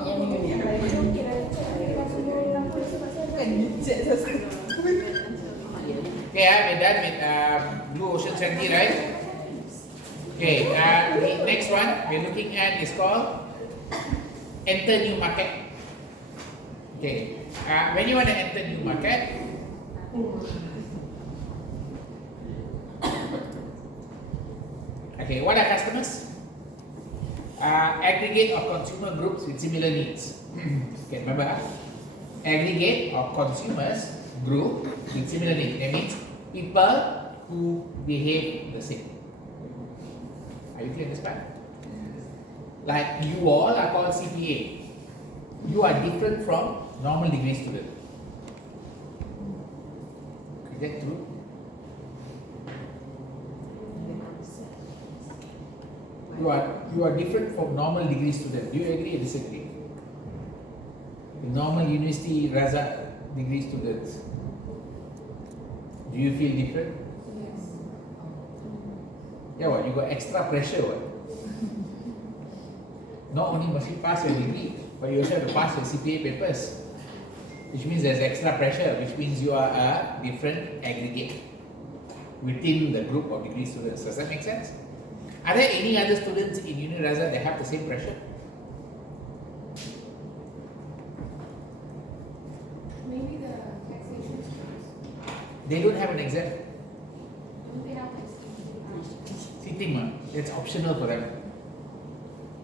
Okay, we're done with Blue Ocean Sandy, right? Okay, the next one we're looking at is called enter new market. Okay, when you want to enter new market, okay, what are customers? Aggregate of consumer groups with similar needs. Okay, remember, aggregate of consumers group with similar needs. That means people who behave the same. Are you clear on this part? Like you all are called CPA. You are different from normal degree student. Is that true? You are different from normal degree student. Do you agree or disagree? The normal university Raza degree students. Do you feel different? Yes. Yeah, what? You got extra pressure, what? Not only must you pass your degree, but you also have to pass your CPA papers. Which means there's extra pressure, which means you are a different aggregate within the group of degree students. Does that make sense? Are there any other students in Uni Raza that have the same pressure? Maybe the taxation students. They don't have an exam. Don't they have this? Sitting, man. It's optional for them.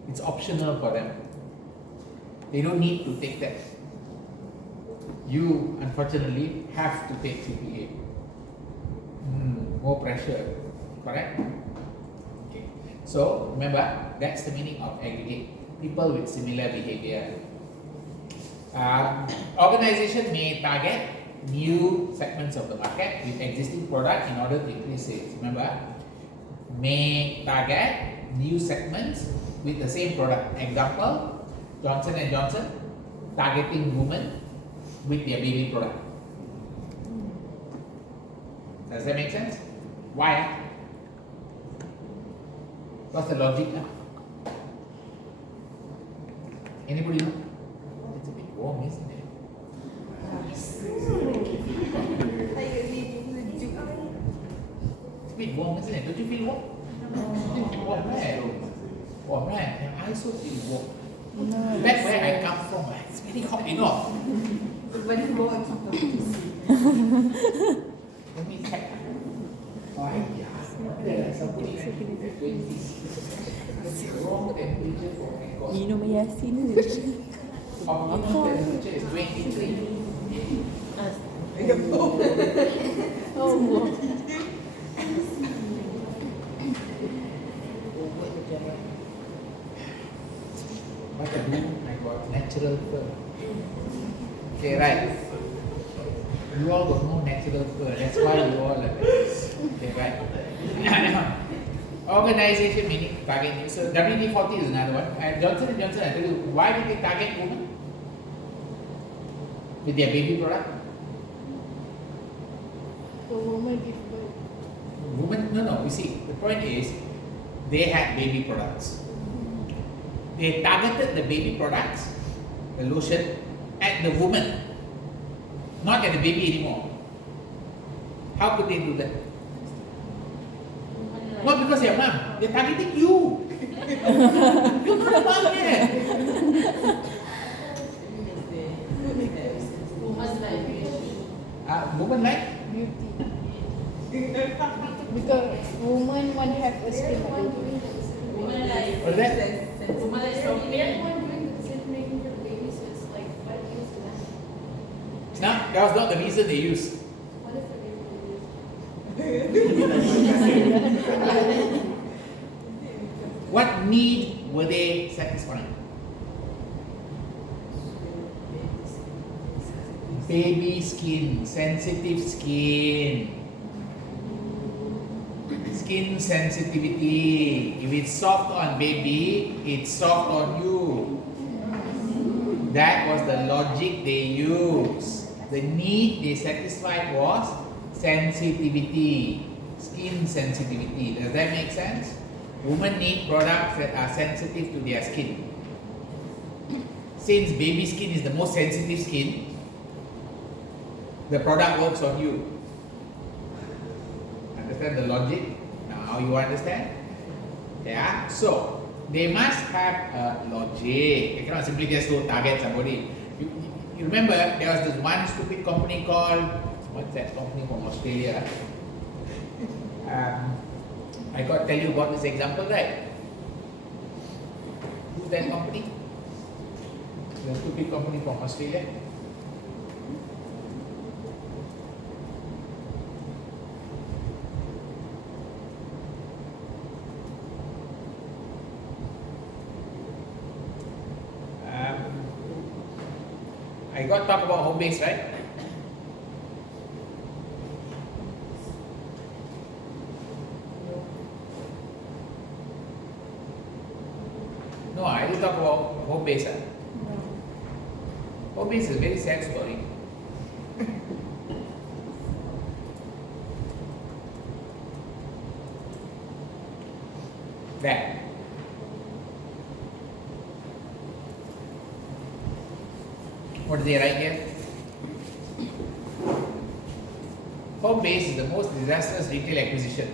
It's optional for them. They don't need to take that. You, unfortunately, have to take CPA. More pressure. Correct? Okay. So, remember, that's the meaning of aggregate. People with similar behavior. Organization may target new segments of the market with existing product in order to increase sales. Remember, may target new segments with the same product. Example, Johnson & Johnson targeting women with their baby product. Does that make sense? Why? What's the logic? Anybody know? It's a bit warm, isn't it? It's a bit warm, isn't it? Don't you feel warm? Warm, right? Warm, right? And I also feel warm. Back where I come from, it's very hot enough. Let me check. Oh, yeah. There are somebody in the 20s. That's the wrong temperature for aircon. Minum Yasin. Optimum temperature is 23. What I do, I got natural fur. Okay, right. You all got no natural fur. That's why you all like this. Okay, right. Organization meaning target new. So WD-40 is another one. And Johnson & Johnson, I tell you, why did they target women with their baby product? The woman give birth. Women, no. You see, the point is, they had baby products. They targeted the baby products, the lotion, at the woman, not at the baby anymore. How could they do that? Not because you're mom, they're targeting you. You're not a mom yet. Woman like? Beauty. Because woman want to have a skin like beauty. What is that? Woman like everyone doing the decision making for the baby, so it's like what is that? No, that was not the reason they used. What is the baby? What need were they satisfying? Baby skin, sensitive skin. Skin sensitivity. If it's soft on baby, it's soft on you. That was the logic they used. The need they satisfied was sensitivity, skin sensitivity. Does that make sense? Women need products that are sensitive to their skin. since baby skin is the most sensitive skin, the product works on you. Understand the logic? Now you understand? Yeah. So they must have a logic. They cannot simply just go target somebody. You remember there was this one stupid company called, what's that company from Australia? I got to tell you about this example, right? Who's that company? The stupid company from Australia. I got to talk about home base, right? No, I didn't talk about home base. Home base is a very sad story. That. What do they write here? Home base is the most disastrous retail acquisition.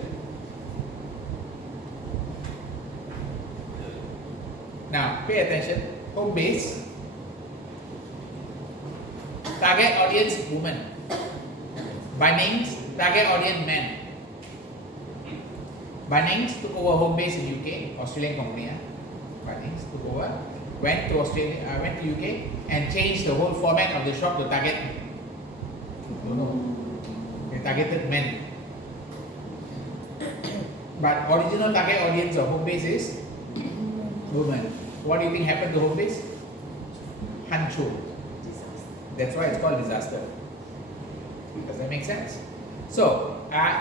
Now, pay attention. Home base. Target audience women. Bunnings, target audience men. Bunnings took over home base in UK, Australian company. Bunnings took over, went to Australia, went to UK, and changed the whole format of the shop to target. They targeted men. But original target audience of home base is women. What do you think happened to home base? Hancho. That's why it's called disaster. Does that make sense? So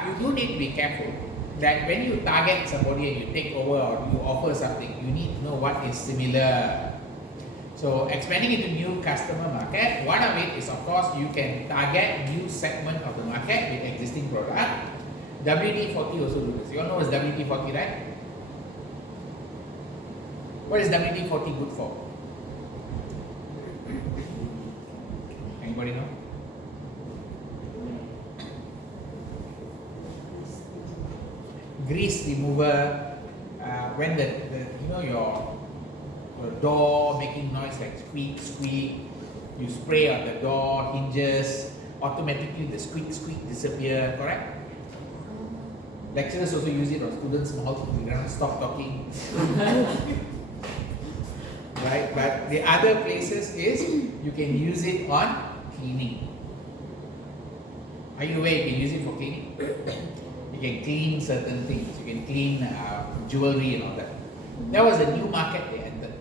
you do need to be careful that when you target somebody and you take over or you offer something, you need to know what is similar. So expanding into new customer market, one of it is of course you can target new segment of the market with existing product. WD-40 also do this. You all know what's WD-40, right? What is WD-40 good for? Anybody know? Grease remover. When the you know your door making noise like squeak squeak, you spray on the door hinges, automatically the squeak squeak disappear. Correct? Lecturers also use it on students' mouth. We don't stop talking. Right? But the other places is you can use it on cleaning. Are you aware you can use it for cleaning? You can clean certain things. You can clean jewelry and all that. That was a new market they entered.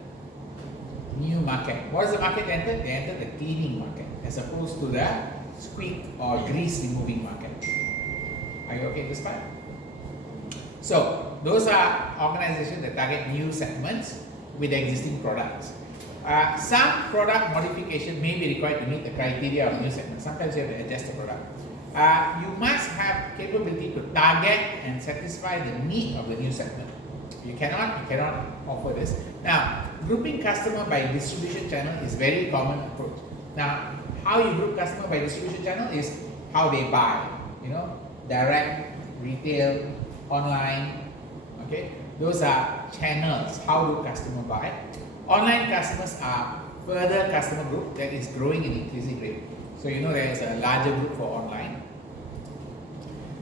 New market. What is the market they entered? They entered the cleaning market as opposed to the squeak or grease removing market. Are you okay with this part? So those are organizations that target new segments with existing products. Some product modification may be required to meet the criteria of new segments. Sometimes you have to adjust the product. You must have capability to target and satisfy the need of the new segment. You cannot offer this. Now, grouping customer by distribution channel is very common approach. Now, how you group customer by distribution channel is how they buy. You know, direct, retail, online. Okay, those are channels. How do customer buy? Online customers are further customer group that is growing in increasing rate. So you know there is a larger group for online.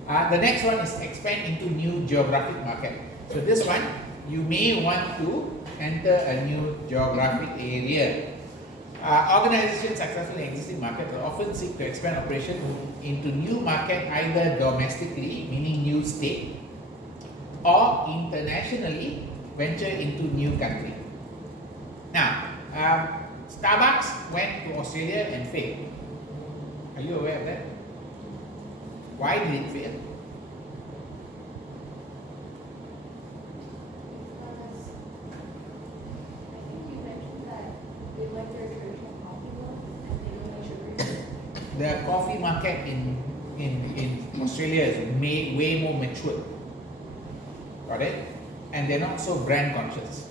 The next one is expand into new geographic market. So this one, you may want to enter a new geographic area. Organizations successful in existing markets will often seek to expand operation into new market either domestically, meaning new state, or internationally, venture into new country. Now, Starbucks went to Australia and failed. Are you aware of that? Why did it fail? The coffee market in Australia is way more mature. Got it? And they're not so brand conscious.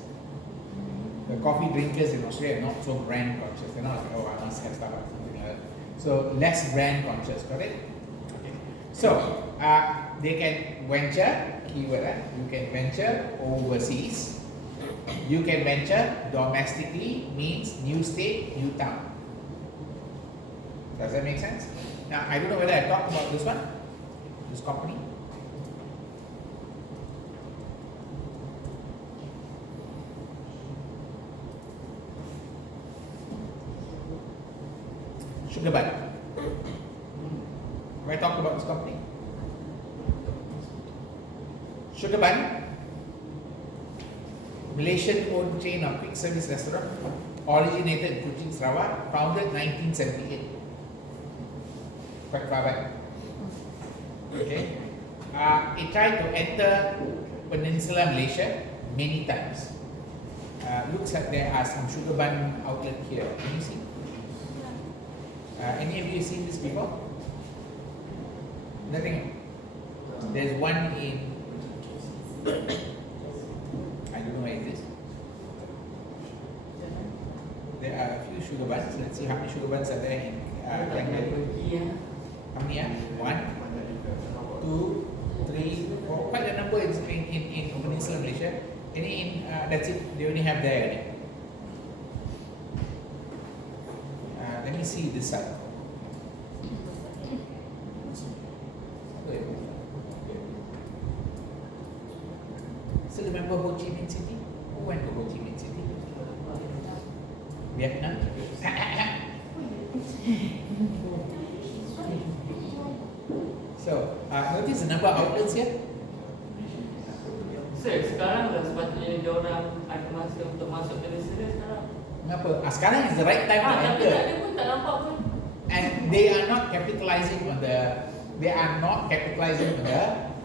The coffee drinkers in Australia are not so brand conscious. They're not like, oh, I must have Starbucks, something like that. So less brand conscious, correct? Okay. So they can venture, keyword, you can venture overseas. You can venture domestically, means new state, new town. Does that make sense? Now, I don't know whether I talked about this one, this company. Sugar Bun. Have I talked about this company? Sugar Bun, Malaysian-owned chain of quick service restaurant, originated in Kuching, Sarawak, founded 1978. Quite far back. Okay. It tried to enter Peninsula Malaysia many times. Looks like there are some Sugar Bun outlet here. Can you see? Any of you seen this before? Nothing. There's one in, I don't know where it is. There are a few Sugar Buns. Let's see how many Sugar Buns are there in Yangon. How many? 1, 2, 3, 4. Quite a number in Peninsula Malaysia. Any in, that's it. They only have there. Only. Let me see this side. Still remember Ho Chi Minh City? Who went to Ho Chi Minh City? Vietnam? So, notice the number of outlets here? Sir, sekarang dah sepatutnya dia orang ada masa untuk masuk ke Malaysia sekarang. Kenapa? Sekarang is the right time to Tapi enter. tadi pun tak nampak pun. And they are not capitalizing on the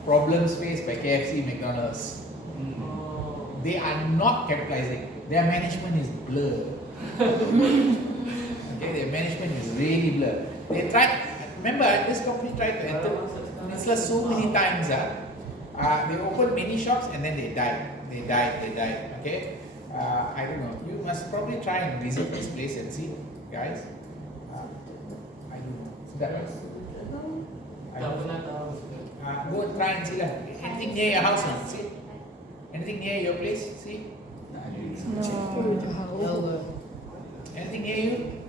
problems faced by KFC, McDonald's. They are not capitalizing. Their management is blurred. Okay, their management is really blurred. They tried. Remember, this company tried to enter Peninsula so many times. They opened many shops and then they died. They died. Okay. I don't know. You must probably try and visit this place and see, guys. I don't know. Sedap. Tak pernah tahu. Go and try and see lah. Anything near your house now? See? Anything near your place? See? Anything near you?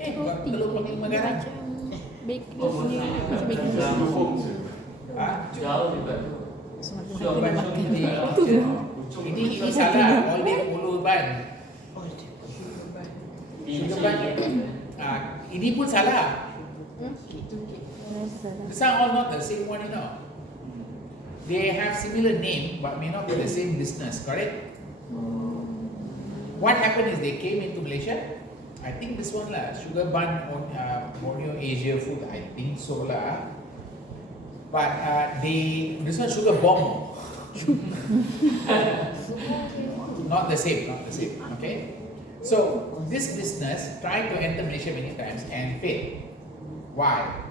Got Teluk Panglima Garang. Jauh juga tu. Ini salah. All day Ulu Ban. Sugar Ban. Ini pun salah. These are all not the same one, you know. They have similar name but may not be the same business, correct? What happened is they came into Malaysia. I think this one lah, Sugar Bun on Borneo Asia Food. I think so lah. But this one Sugar Bomb. Not the same. Okay. So this business tried to enter Malaysia many times and failed. Why?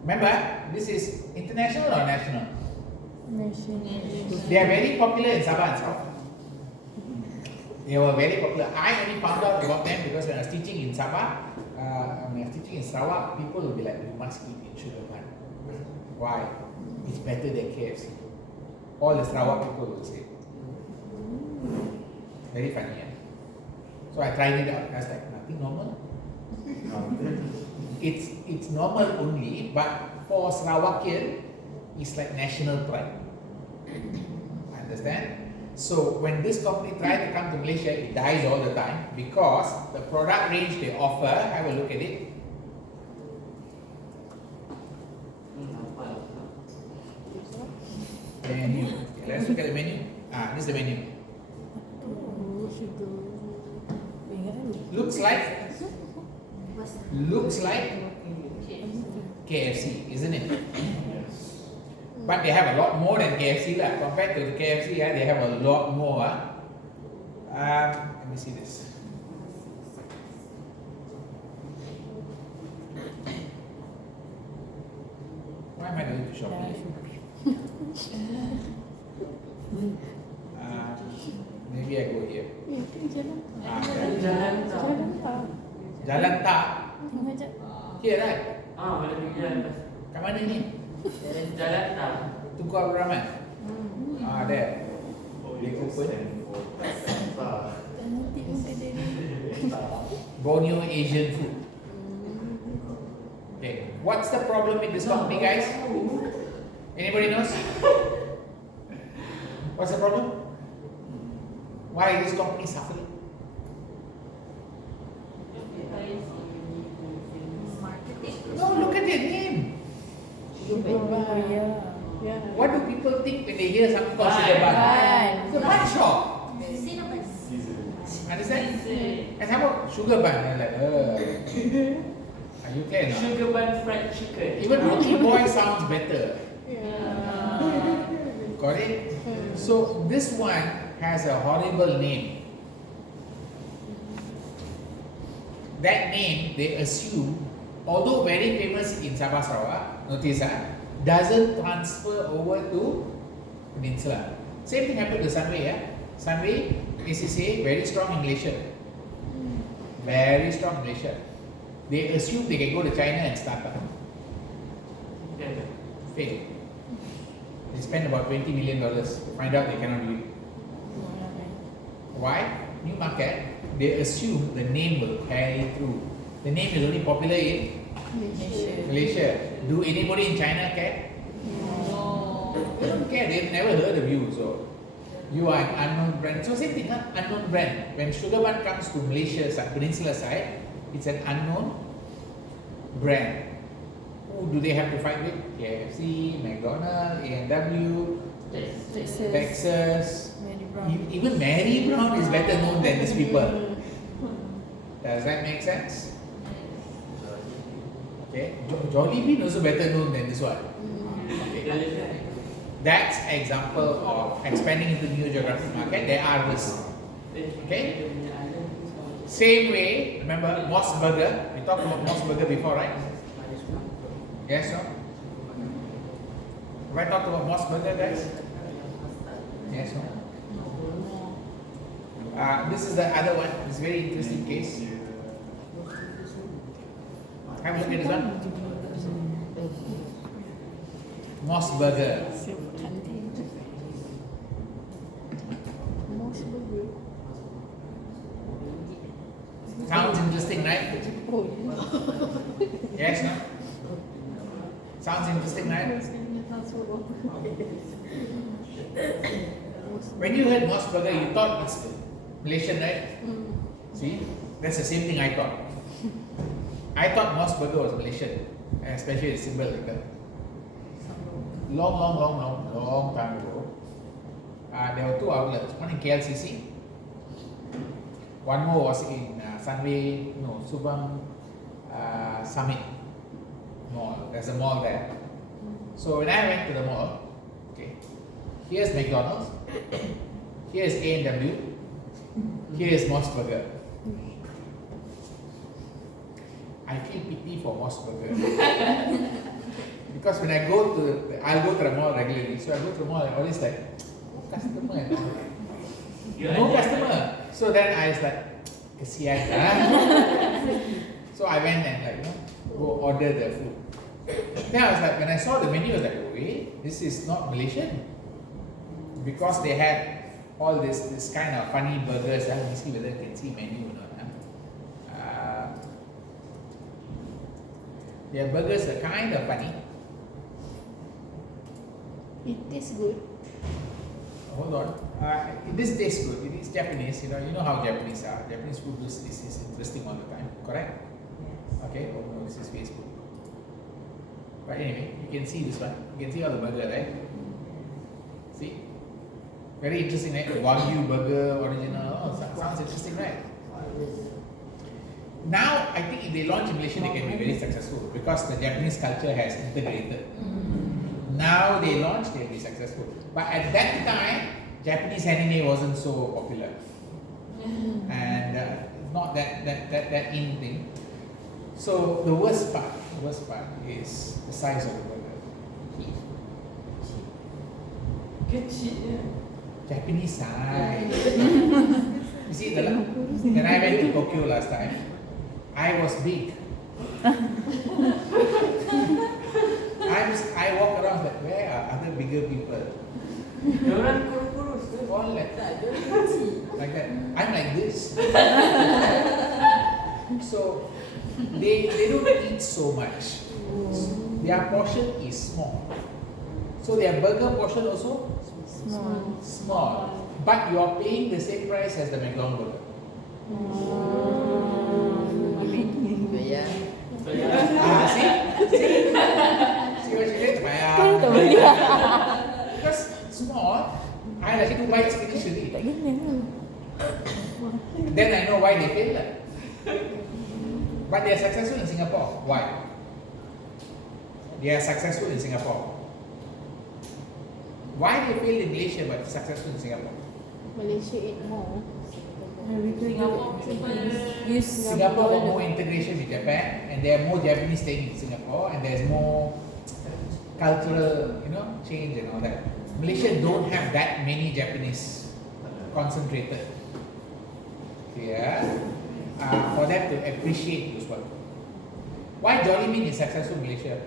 Remember, this is international or national? National. They are very popular in Sabah and Sarawak. They were very popular. I only found out about them because when I was teaching in Sabah, when I was teaching in Sarawak, people will be like, you must eat in Sugar Bun. Why? It's better than KFC. All the Sarawak people will say. Very funny, yeah? So I tried it out. I was like, nothing normal. It's normal only, but for Sarawakian, it's like national pride. Understand? So when this company tried to come to Malaysia, it dies all the time because the product range they offer, have a look at it. Menu. Okay, let's look at the menu. This is the menu. Looks like KFC, isn't it? But they have a lot more than KFC lah. Compared to the KFC, they have a lot more. Let me see this. Why am I going to Shopee? Jalan tak. Jalan tak. Here right? Mana pergi jalan lepas. Kat mana ni? Jalan tak. Tuku Abdul Rahman. There. They open. Borneo Asian food. Okay. What's the problem with this company, guys? Anybody knows? What's the problem? Why is this company suffering? No, look at their name. What do people think when they hear something called sugar bun? It's a bun shop. Understand? And how about sugar bun? They're like, are you clear now? Sugar bun fried chicken. Even Roti Boy sounds better. Got it? So this one has a horrible name. That name, they assume, although very famous in Sabah Sarawak, notice doesn't transfer over to Peninsula. Same thing happened to Sunway. Sunway, ACCA, very strong in Malaysia. Very strong in Malaysia. They assume they can go to China and start up. Fail. They spend about $20 million to find out they cannot do it. Why? New market, they assume the name will carry through. The name is only popular in Malaysia. Do anybody in China care? No. They don't care, they've never heard of you. So you are an unknown brand. So same thing, unknown brand. When Sugar Bun comes to Malaysia side, Peninsula side, it's an unknown brand. Who do they have to fight with? KFC, McDonald's, A&W, Texas. Even Mary Brown is better known than these people. Does that make sense? Okay, Jollibee also better known than this one. Okay. That's an example of expanding into new geographic market. There are risks. Okay. Same way, remember Moss Burger. We talked about Moss Burger before, right? Yes, no? Have I talked about Moss Burger, guys? Yes, no? This is the other one. It's a very interesting case. Have a look at this one. Moss Burger. Sounds interesting, right? Yes, no? Sounds interesting, right? When you heard Moss Burger, you thought it's Malaysian, right? See? That's the same thing I thought. I thought Moss Burger was Malaysian, especially the symbol like that. Long time ago, there were two outlets, one in KLCC, one more was in Sunway, Subang Summit Mall. There's a mall there. So when I went to the mall, okay, here's McDonald's, here's A&W, here's Moss Burger. I feel pity for Moss Burger. Because when I'll go to the mall regularly. So I go to the mall, I always like, no customer. No customer. So then I was like, kesian. So I went and go order the food. Then I was like, when I saw the menu, I was like, wait, this is not Malaysian. Because they had all this kind of funny burgers. Let me see whether you can see menu or not. Their burgers are kind of funny. It tastes good. Hold on. This tastes good. It is Japanese. You know how Japanese are. Japanese food is interesting all the time. Correct? Okay. Oh no, this is Facebook. But anyway, you can see this one. You can see all the burger, right? See? Very interesting, right? Wagyu burger, original. Oh, sounds interesting, right? Now, I think if they launch in Malaysia, they can be very successful because the Japanese culture has integrated. Now they launch, they'll be successful. But at that time, Japanese anime wasn't so popular, and not that in thing. So the worst part is the size of the burger. Kecil. Japanese size. You see, when I went to Tokyo last time, I was big. I walk around like, where are other bigger people? Diorang kurus-kurus ke? All like that. I'm like this. So they don't eat so much. Their portion is small. So their burger portion also small. But you are paying the same price as the McDonald's burger. See what you did? Because small, I had actually 2 bites finish already. Then I know why they fail. But they are successful in Singapore. Why? They are successful in Singapore. Why they fail in Malaysia but successful in Singapore? Malaysia eat more. Singapore got more integration with Japan, and there are more Japanese staying in Singapore, and there's more cultural, change and all that. Malaysia don't have that many Japanese concentrated here for them to appreciate this one. Why Jollibee is successful in Malaysia?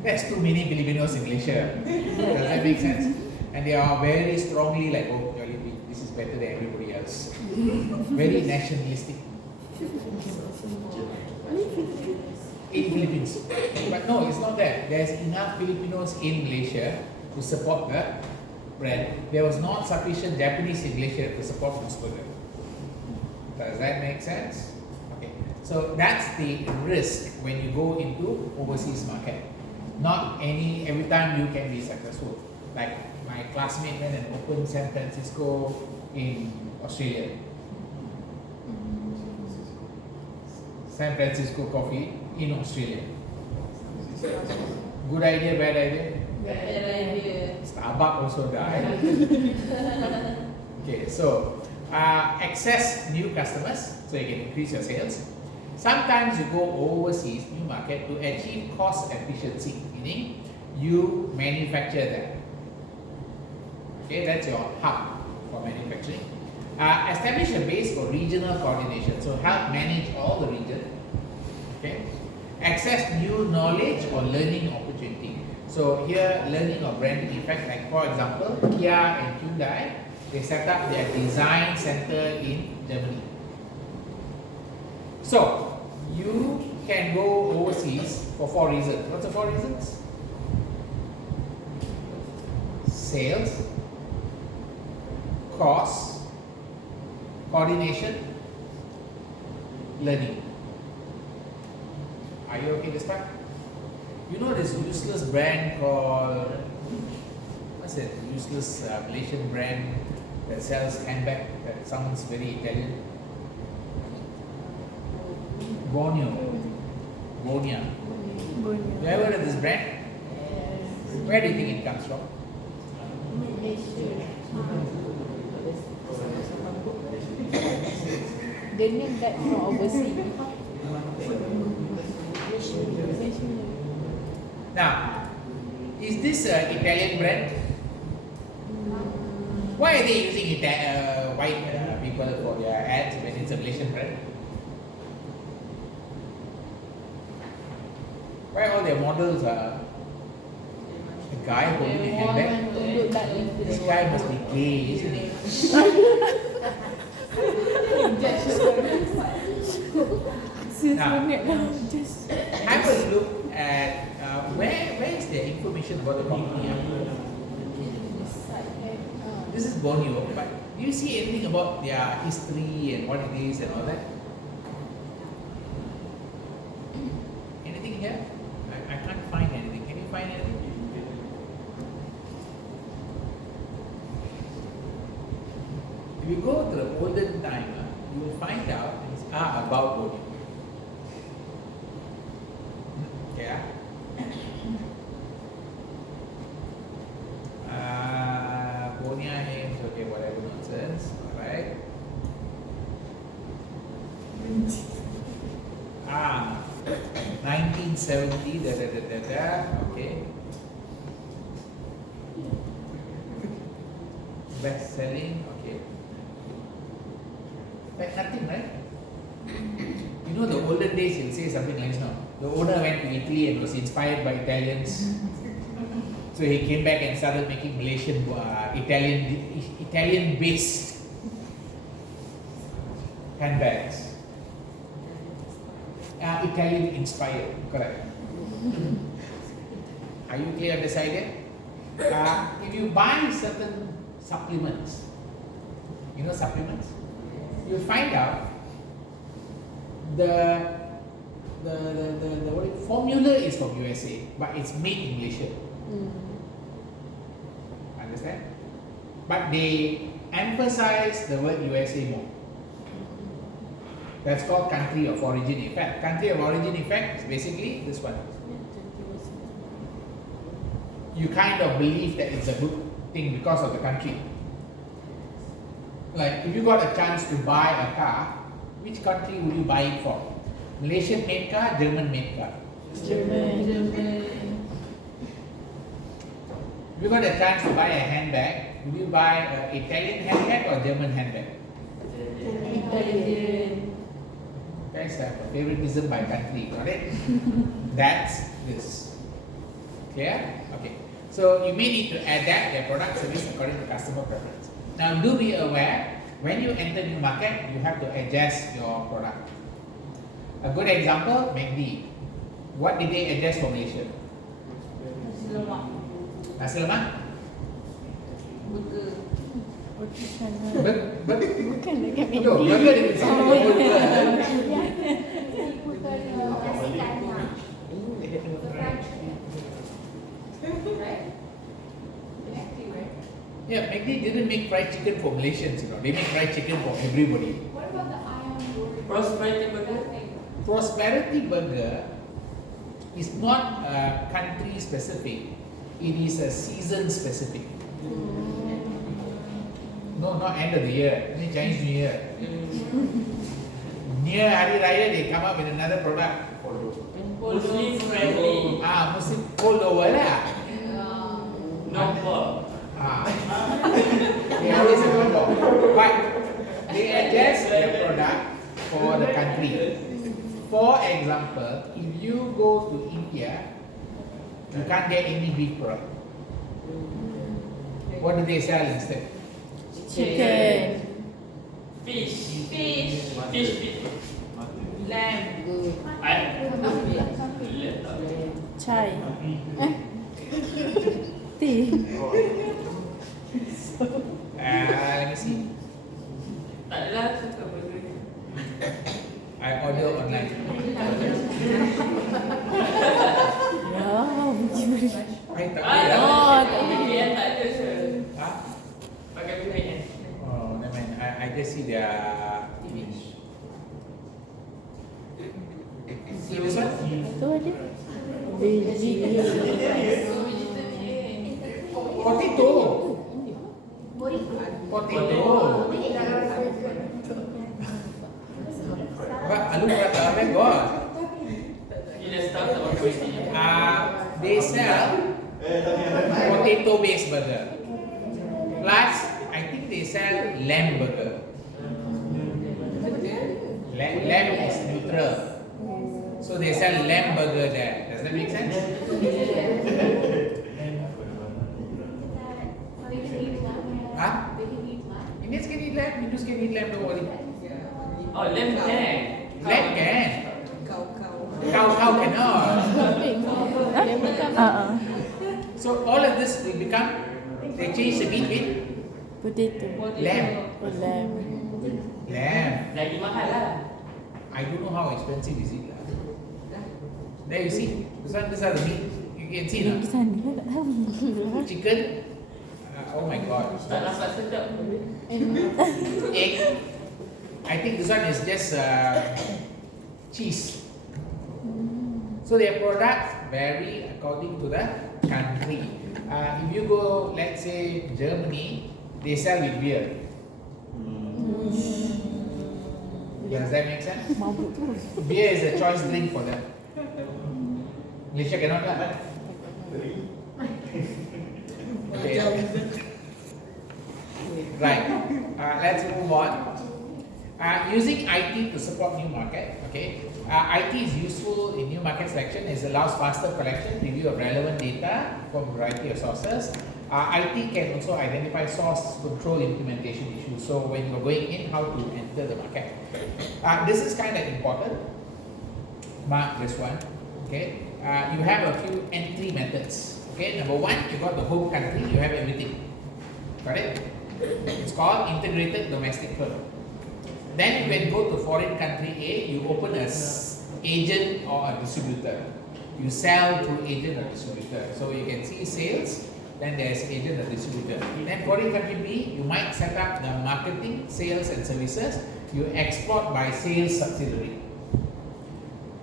There's too many Filipinos in Malaysia. Does that make sense? And they are very strongly like, oh, Jollibee, this is better than everybody else. Very nationalistic. In Philippines. But no, it's not that. There's enough Filipinos in Malaysia to support the brand. There was not sufficient Japanese in Malaysia to support Mosburger. Does that make sense? Okay. So that's the risk when you go into overseas market. Not every time you can be successful. Like my classmate went and opened San Francisco in Australia. San Francisco coffee in Australia. Good idea, bad idea? Bad idea. Starbucks also died. Okay, so access new customers so you can increase your sales. Sometimes you go overseas, new market, to achieve cost efficiency, meaning you manufacture that. Okay, that's your hub for manufacturing. Establish a base for regional coordination, so help manage all the region. Okay, access new knowledge or learning opportunity. So here, learning or branding effect, like for example, Kia and Hyundai, they set up their design center in Germany. So you can go overseas for 4 reasons. What's the 4 reasons? Sales, cost, coordination, learning. Are you okay this time? You know this useless brand called, what's it? Useless Malaysian brand that sells handbag that sounds very Italian. Borneo. Bonia. You ever heard of this brand? Where do you think it comes from? They name that from overseas. Now, is this an Italian brand? Why are they using white people for their ads when it's a Malaysian brand? Why all their models are a guy holding a handbag? This guy must be gay, isn't he? Now, have a look at where is the information about the company? This is Borneo, but do you see anything about their history and what it is and all that? Anything here? I can't find anything. Can you find anything? If you go to the olden time, you will find out things are about Borneo. Yeah. Borneo names, okay, whatever nonsense. Alright. 1970, okay. Best selling, okay. Like nothing, right? You know, the olden days, you'll say something like this now. The owner went to Italy and was inspired by Italians. So he came back and started making Malaysian, Italian-based handbags. Italian-inspired, correct. Are you clear on this idea? If you buy certain supplements, you know supplements, you'll find out the formula is from USA, but it's made in Malaysia. Understand? But they emphasize the word USA more. That's called country of origin effect. Country of origin effect is basically this one. You kind of believe that it's a good thing because of the country. Like if you got a chance to buy a car, which country would you buy it from? Malaysian made car, German made car? German. If you got a chance to buy a handbag, would you buy an Italian handbag or German handbag? Italian. Guys have a favoritism by country, got it? That's this. Clear? Okay. So you may need to adapt their product service according to customer preference. Now do be aware, when you enter new market, you have to adjust your product. A good example, McD. What did they adjust for Malaysia? Nasi lemak? Burger. Bukan dekat McD. No, burger dia mesti ada burger. Yeah, McD didn't make fried chicken for Malaysians, you know. They make fried chicken for everybody. What about the iron burger? Prosperity burger. Prosperity burger is not country specific, it is a season specific. No, not end of the year, only Chinese New Year. Near Hari Raya, they come up with another product. Muslim friendly. Muslim cold over lah. No pork. They always have a problem. But they adjust their product for the country. For example, if you go to India, you can't get any beef product. What do they sell instead? Chicken. Fish. Fish. Fish. Lamb. Chai. Tea. Let me see. Tak adalah suka burger. I order online. Wow, gimana? I tak Ah, boleh. Oh, tak burger yang tak ada sir. Huh? Pakai burger yang. Oh, never mind. I just see their image. See this one? Itu ada. Veggie. Potato. Potato. But aloo prata, oh my god. You dah start tak pakai burger. They sell potato based burger. Plus, I think they sell lamb burger. Lamb is neutral. So they sell lamb burger there. Does that make sense? They can eat lamb. Huh? They can eat lamb. Indians can eat lamb, Hindus can eat lamb, don't worry. Oh, lamb can. Lamb can. Cow cannot. So all of this will become, they change the meat with Potato. lamb. Lamb. Lamb. Lagi mahal lah. I don't know how expensive is it. There you see, these are the meat. You can see now. Di sana tak tahu. Chicken. Oh my god. Tak nampak sedap. Egg. I think this one is just cheese. So their products vary according to the country. If you go, let's say Germany, they sell with beer. Does that make sense? Mabuk tu. Beer is a choice drink for them. Malaysia cannot lah. Okay. Right. Let's move on. Using IT to support new market. Okay. IT is useful in new market selection as it allows faster collection, review of relevant data from a variety of sources. IT can also identify source control implementation issues. So when you're going in, how to enter the market. This is kind of important. Mark this one. Okay. You have a few entry methods. Okay. Number one, you got the home country. You have everything. Got it? It's called integrated domestic firm. Then you can go to foreign country A, you open as agent or a distributor. You sell through agent or distributor. So you can see sales, then there's agent or distributor. Then foreign country B, you might set up the marketing, sales and services. You export by sales subsidiary.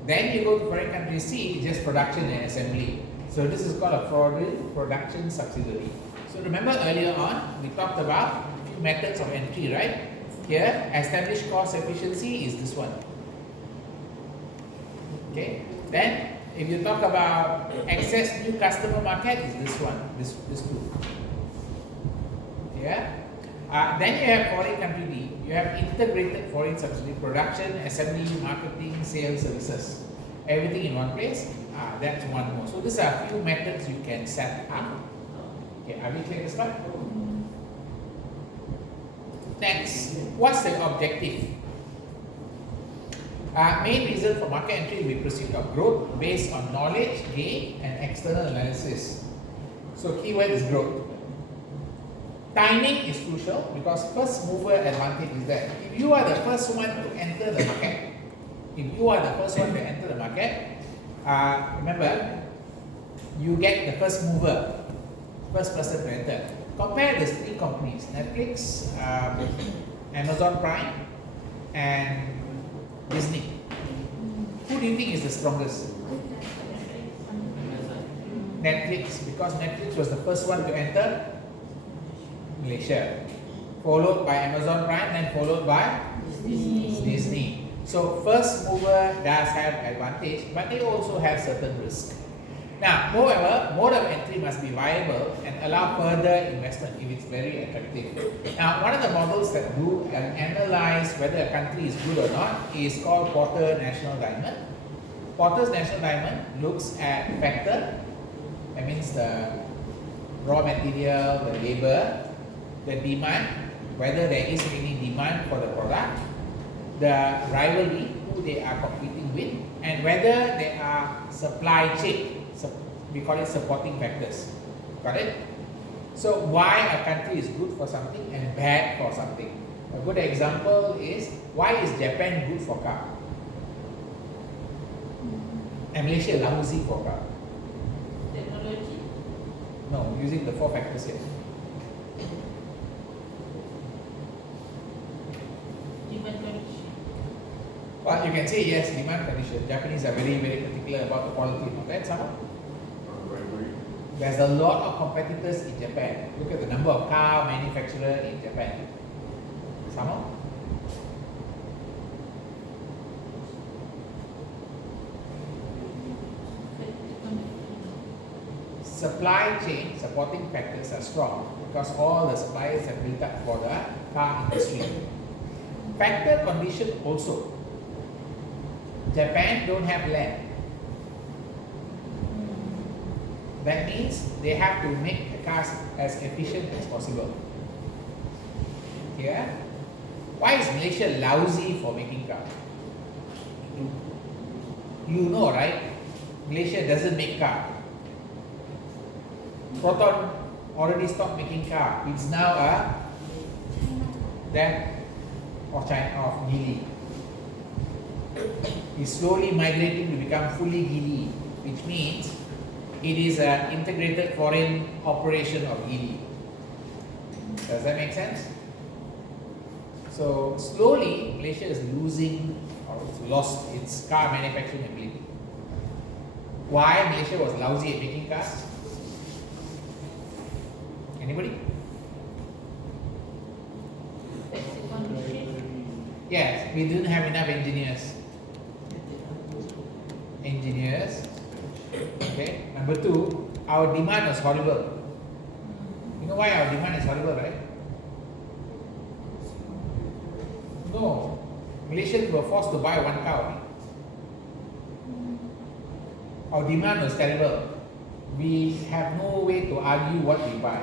Then you go to foreign country C, just production and assembly. So this is called a foreign production subsidiary. So remember earlier on, we talked about a few methods of entry, right? Here, established cost efficiency is this one. Okay. Then, if you talk about access new customer market, is this one, this two. Yeah. Then you have foreign country B. You have integrated foreign subsidiary, production, assembly, marketing, sales, services. Everything in one place. That's one more. So these are a few methods you can set up. Okay, are we clear this part? Next, what's the objective? Main reason for market entry will be pursuit of growth based on knowledge, gain, and external analysis. So keyword is growth. Timing is crucial because first mover advantage is that if you are the first one to enter the market, remember, you get the first mover, first person to enter. Compare these three companies, Netflix, Amazon Prime, and Disney. Who do you think is the strongest? Netflix, because Netflix was the first one to enter Malaysia, followed by Amazon Prime, then followed by Disney. So first mover does have advantage, but they also have certain risk. Now, moreover, mode of entry must be viable and allow further investment if it's very attractive. Now, one of the models that do analyze whether a country is good or not is called Porter National Diamond. Porter's National Diamond looks at factor, that means the raw material, the labor, the demand, whether there is any demand for the product, the rivalry, who they are competing with, and whether there are supply chain. We call it supporting factors. Got it? So why a country is good for something and bad for something. A good example is, why is Japan good for car? And Malaysia lousy for car? Technology. No, using the four factors here. Demand condition. Well, you can say yes, demand condition. Japanese are very, very particular about the quality. Not that, someone? There's a lot of competitors in Japan. Look at the number of car manufacturers in Japan. Someone? Supply chain supporting factors are strong because all the suppliers have built up for the car industry. Factor condition also. Japan don't have land. That means they have to make the cars as efficient as possible. Yeah? Why is Malaysia lousy for making cars? You know, right? Malaysia doesn't make car. Proton already stopped making car. It's now a that of China, of Geely. It's slowly migrating to become fully Geely, which means it is an integrated foreign operation of Geely. Does that make sense? So slowly Malaysia is losing or it's lost its car manufacturing ability. Why Malaysia was lousy at making cars? Anybody? Yes, we didn't have enough engineers. Okay. Number two, our demand was horrible. You know why our demand is horrible, right? Malaysians were forced to buy one car only. Our demand was terrible. We have no way to argue what we buy.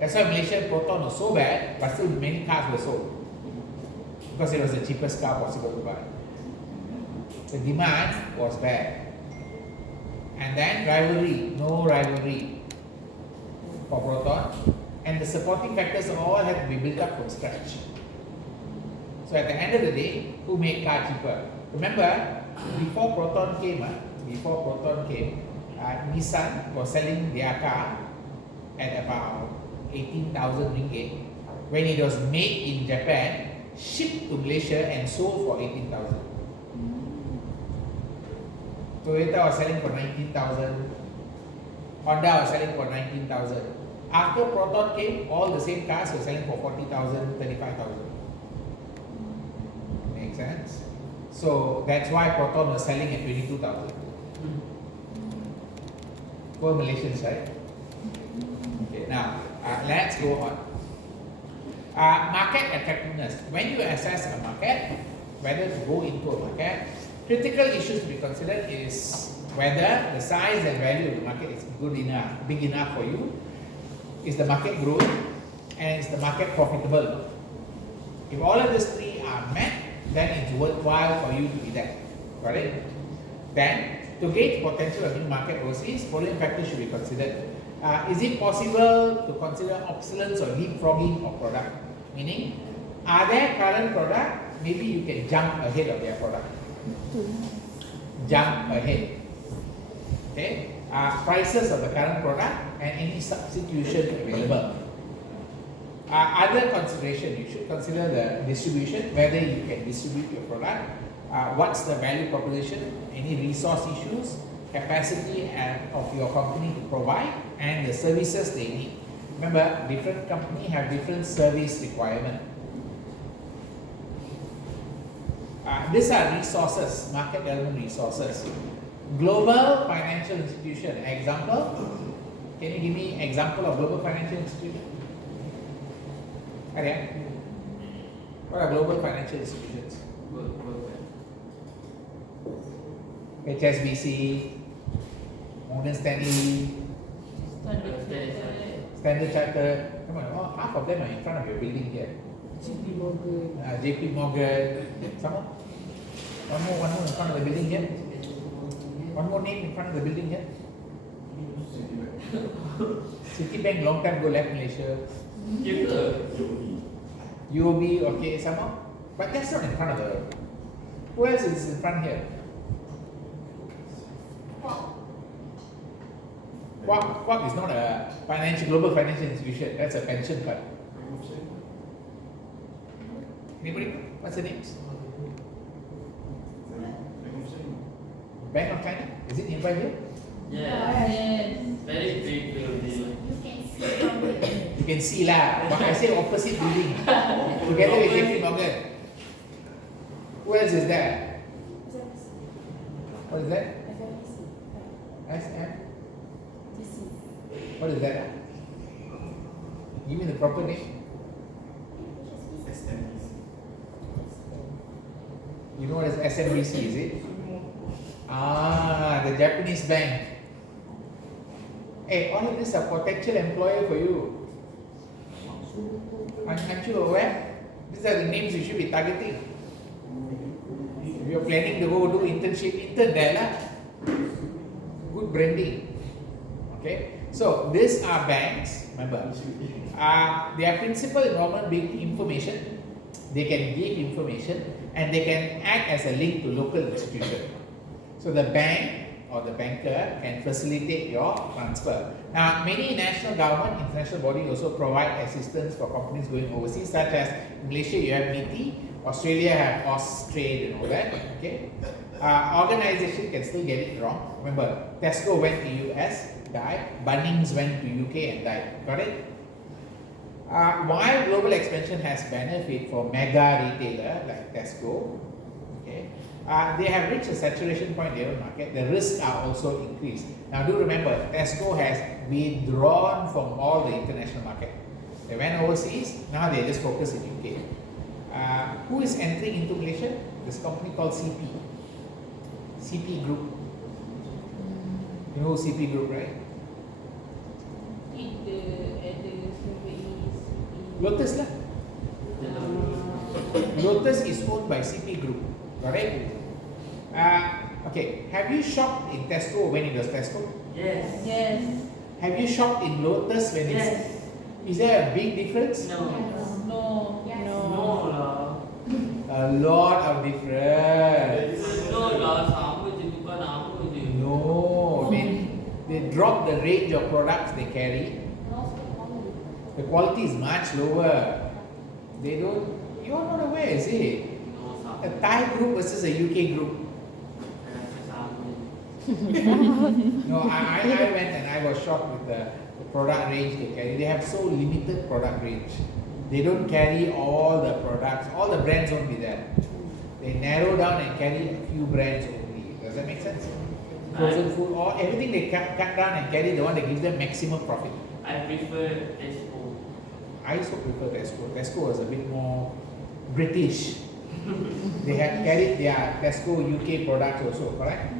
That's why Malaysian Proton was so bad, but still many cars were sold. Because it was the cheapest car possible to buy. The demand was bad. And then rivalry, no rivalry for Proton. And the supporting factors all had to be built up from scratch. So at the end of the day, who made car cheaper? Remember, before Proton came, Nissan was selling their car at about 18,000 ringgit when it was made in Japan, shipped to Malaysia and sold for 18,000. Toyota was selling for 19,000. Honda was selling for 19,000. After Proton came, all the same cars were selling for 40,000, 35,000. Make sense? So that's why Proton was selling at 22,000. Poor Malaysians, right? Okay, now let's go on. Market attractiveness. When you assess a market, whether to go into a market, critical issues to be considered is whether the size and value of the market is good enough, big enough for you. Is the market growing? And is the market profitable? If all of these three are met, then it's worthwhile for you to be there. Got it? Then, to gauge potential of new market overseas, following factors should be considered. Is it possible to consider obsolescence or leapfrogging of product? Meaning, are there current product? Maybe you can jump ahead of their product. Jump ahead. Okay? Prices of the current product and any substitution available. Other consideration, you should consider the distribution, whether you can distribute your product, what's the value proposition, any resource issues, capacity of your company to provide, and the services they need. Remember, different companies have different service requirement. These are resources, market element resources. Global financial institution, example. Can you give me example of global financial institution? Okay. What are global financial institutions? HSBC, Morgan Stanley, Standard Chartered. Come on, half of them are in front of your building here. JP Morgan. Some more? One more in front of the building here. One more name in front of the building here. Citibank long time ago left Malaysia. UOB, okay, some more. But that's not in front of the. Who else is in front here? Quack is not a global financial institution. That's a pension fund. Anybody? What's the name? Bank of China? Is it nearby here? Yes. Very big building. You can see from the You can see lah. But I say opposite building. Together with JP Morgan. Who else is there? What is that? SM? What is that? Give me the proper name. You know what is SMBC, is it? The Japanese bank. Hey, all of these are potential employer for you. Aren't you aware? These are the names you should be targeting. If you're planning to go do internship, intern there lah. Good branding. Okay? So, these are banks, remember. Their principal involvement being information. They can give information and they can act as a link to local institution. So the bank or the banker can facilitate your transfer. Now, many national government, international bodies also provide assistance for companies going overseas, such as Malaysia you have MITI, Australia have Austrade and all that. Okay, organization can still get it wrong. Remember, Tesco went to US, died. Bunnings went to UK and died. Got it? While global expansion has benefit for mega retailer like Tesco, okay, they have reached a saturation point in their own market. The risks are also increased. Now, do remember, Tesco has withdrawn from all the international market. They went overseas. Now they just focus in UK. Who is entering into Malaysia? This company called CP Group. You know CP Group, right? Lotus lah. Lotus is owned by CP Group, correct? Okay, have you shopped in Tesco when it was Tesco? Yes. Yes. Have you shopped in Lotus when it's... Yes. Is there a big difference? No. No. Yes. No lah. A lot of difference. No lah, sama je tukar nama je. No, they drop the range of products they carry. And also the quality. The quality is much lower. They don't... You are not aware, is it? No, sama. A Thai group versus a UK group. Rasa sama. No, I went and I was shocked with the product range they carry. They have so limited product range. They don't carry all the products. All the brands won't be there. They narrow down and carry a few brands only. Does that make sense? Frozen food, or everything they cut down and carry the one that gives them maximum profit. I prefer Tesco. I also prefer Tesco. Tesco was a bit more British. They had carried their Tesco UK products also, correct?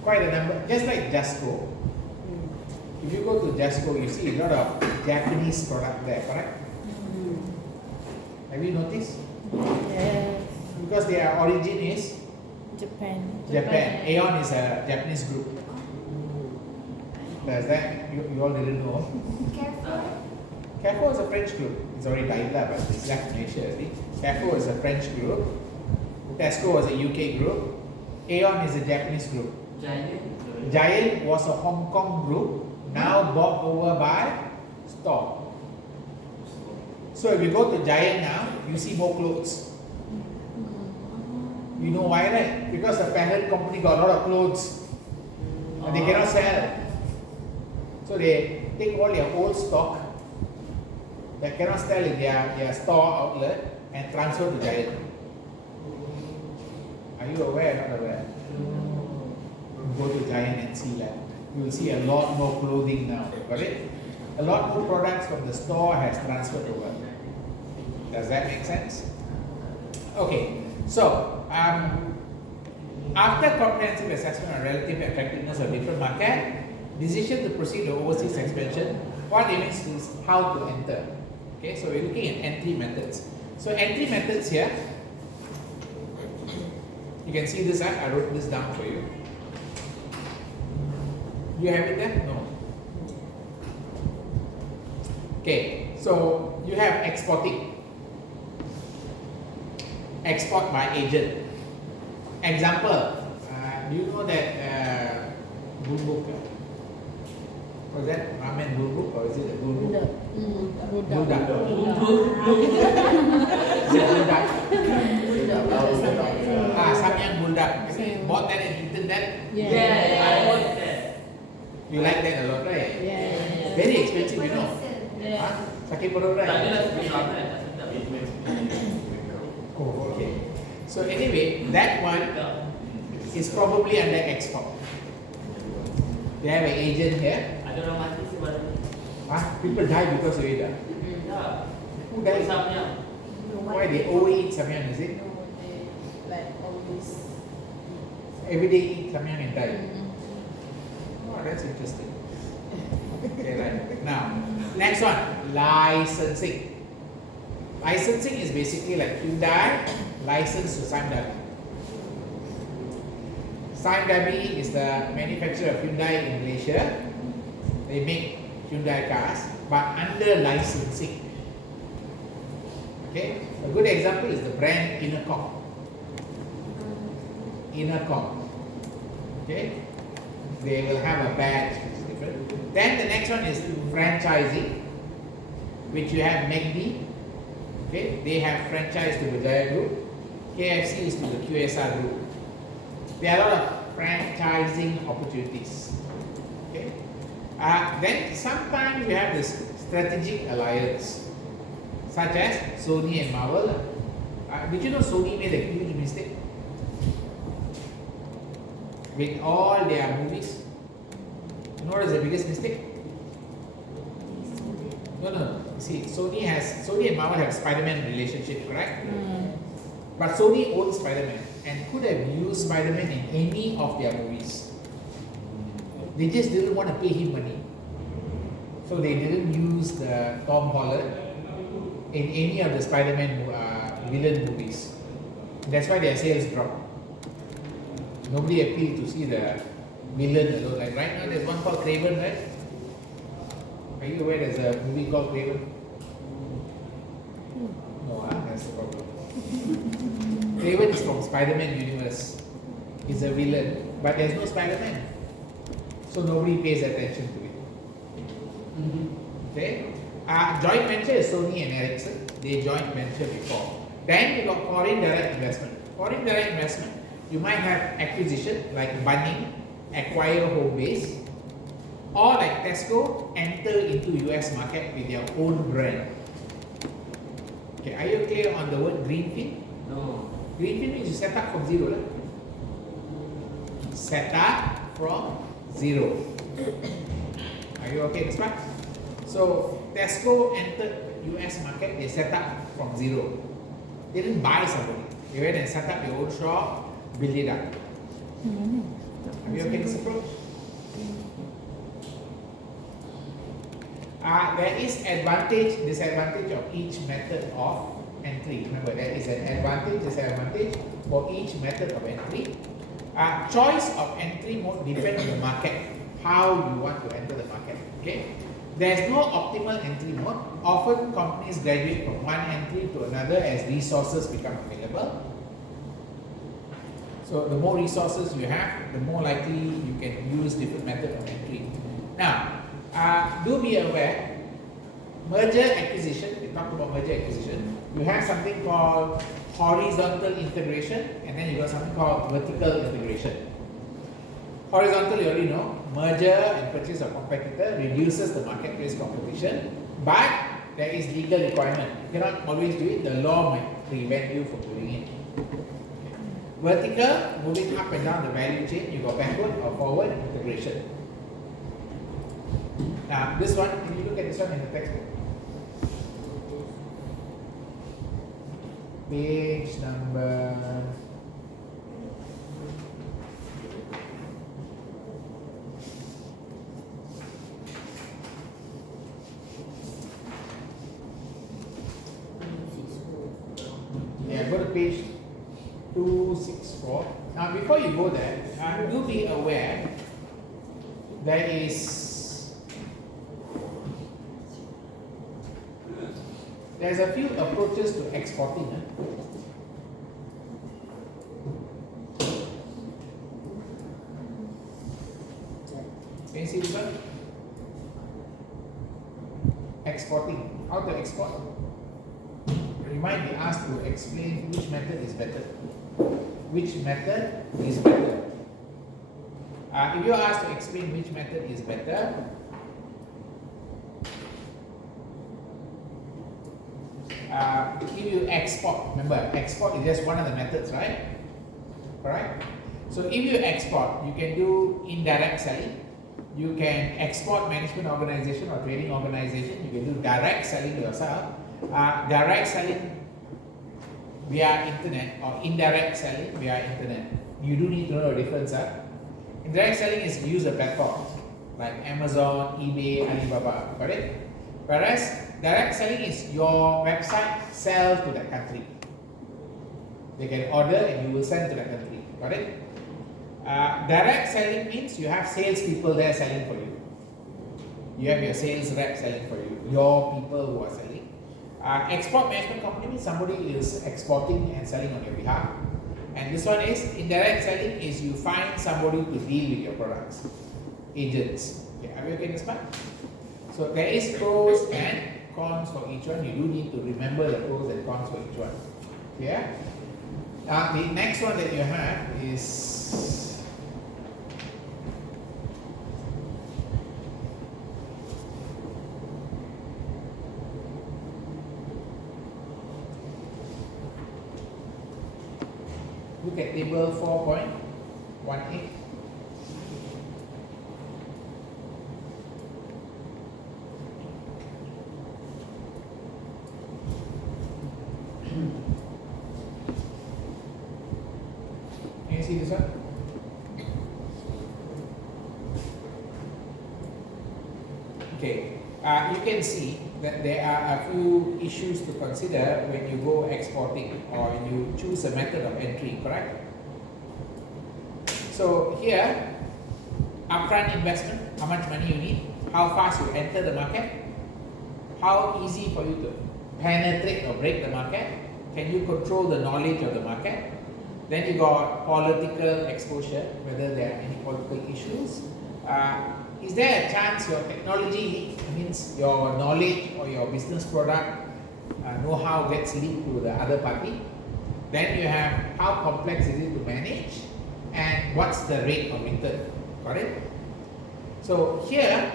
Quite a number, just like Jasco. If you go to Jasco, you see a lot of Japanese product there, correct? Have you noticed? Yes. Because their origin is Japan. Japan. Aeon is a Japanese group. Does that, you all didn't know? Carrefour is a French group. It's already died there, but it's left Malaysia, I think. Carrefour is a French group. Tesco was a UK group. Aeon is a Japanese group. Giant. Giant was a Hong Kong group, now bought over by Store. So if you go to Giant now, you see more clothes. You know why, right? Because the parent company got a lot of clothes and they cannot sell. So they take all their old stock that cannot sell in their store outlet and transfer to Giant. Are you aware or not aware? Go to Giant and see that. You will see a lot more clothing now, got it? A lot more products from the store has transferred over. Does that make sense? Okay, so after comprehensive assessment on relative attractiveness of different market, decision to proceed to overseas expansion, what it means is how to enter. Okay, so we're looking at entry methods. So entry methods here, you can see this, I wrote this down for you. You have it there? No. Okay, so you have exporting. Export by agent. Example, do you know that bulbuk? What is that? Ramen bulbuk or is it a bulbuk? Budak. Is it buldak? Samyang buldak. Bought that and eaten that? Yeah, I want that. You like that a lot, right? Yeah. Very expensive, you know. Yeah. Sakit perut, Tak right? adalah susah kan, tak sedap. Oh, okay. So anyway, that one is probably under export. They have an agent here. Ada orang mati sebab ni. People die because of it. Ya. Who died? Samyang. Why they always eat samyang, is it? Like always. Every day eat samyang and die. Oh, that's interesting. Okay, right. Now, next one, licensing. Licensing is basically like Hyundai licensed to Sime Darby is the manufacturer of Hyundai in Malaysia. They make Hyundai cars, but under licensing. Okay, a good example is the brand Intercom. Okay, they will have a badge which is different. Then the next one is franchising, which you have McD. Okay, they have franchise to Berjaya Group. KFC is to the QSR Group. There are a lot of franchising opportunities. Okay, then sometimes you have this strategic alliance, such as Sony and Marvel. Did you know Sony made a huge mistake with all their movies? You know what is the biggest mistake? No. See, Sony and Marvel have Spider-Man relationship, correct? Hmm. But Sony owns Spider-Man and could have used Spider-Man in any of their movies. They just didn't want to pay him money. So they didn't use the Tom Holland in any of the Spider-Man villain movies. That's why their sales dropped. Nobody appealed to see the villain alone. Like right now, there's one called Craven, right? Are you aware there's a movie called Craven? No, that's the problem. Craven is from Spider-Man universe. He's a villain, but there's no Spider-Man, so nobody pays attention to it. Okay. Joint venture is Sony and Ericsson. They joint venture before. Then you got foreign direct investment. Foreign direct investment, you might have acquisition like Bunning, acquire home base, or like Tesco, enter into US market with their own brand. Okay, are you clear on the word greenfield? No. Greenfield means you set up from zero. Right? Set up from zero. Are you okay this part? So Tesco entered US market, they set up from zero. They didn't buy somebody. They went and set up their own shop, build it up. Are you okay this approach? There is advantage, disadvantage of each method of entry. Remember, there is an advantage, disadvantage for each method of entry. Choice of entry mode depends on the market, how you want to enter the market. Okay, there's no optimal entry mode. Often companies graduate from one entry to another as resources become available. So the more resources you have, the more likely you can use different method of entry. Now, do be aware, merger acquisition, we talked about merger acquisition, you have something called horizontal integration, and then you got something called vertical integration. Horizontal, you already know, merger and purchase of competitor reduces the marketplace competition, but there is legal requirement. You cannot always do it, the law might prevent you from doing it. Vertical, moving up and down the value chain, you got backward or forward integration. Now, this one, can you look at this one in the textbook? Page number 264. Now, before you go there, do be aware there's a few approaches to exporting. Can you see this one? Exporting. How to export? You might be asked to explain which method is better. Which method is better? If you are asked to explain which method is better, if you export, remember export is just one of the methods, right? Correct? So if you export, you can do indirect selling. You can export management organization or trading organization. You can do direct selling yourself. Direct selling via internet or indirect selling via internet. You do need to know the difference. Indirect selling is use a platform like Amazon, eBay, Alibaba, got it? Whereas direct selling is your website sell to that country. They can order and you will send to that country, got it? Direct selling means you have sales people there selling for you. You have your sales rep selling for you, your people who are selling. Export management company means somebody is exporting and selling on your behalf. And this one is indirect selling is you find somebody to deal with your products, agents. Okay, are we okay in this part? So there is pros and cons for each one. You do need to remember the pros and cons for each one. Yeah. The next one that you have is look at table 4.18. see this one? Okay, you can see that there are a few issues to consider when you go exporting or you choose a method of entry, correct? So here, upfront investment, how much money you need, how fast you enter the market, how easy for you to penetrate or break the market, can you control the knowledge of the market? Then you got political exposure, whether there are any political issues. Is there a chance your technology, means your knowledge or your business product, know-how gets leaked to the other party? Then you have how complex is it to manage and what's the rate of return, got it? So here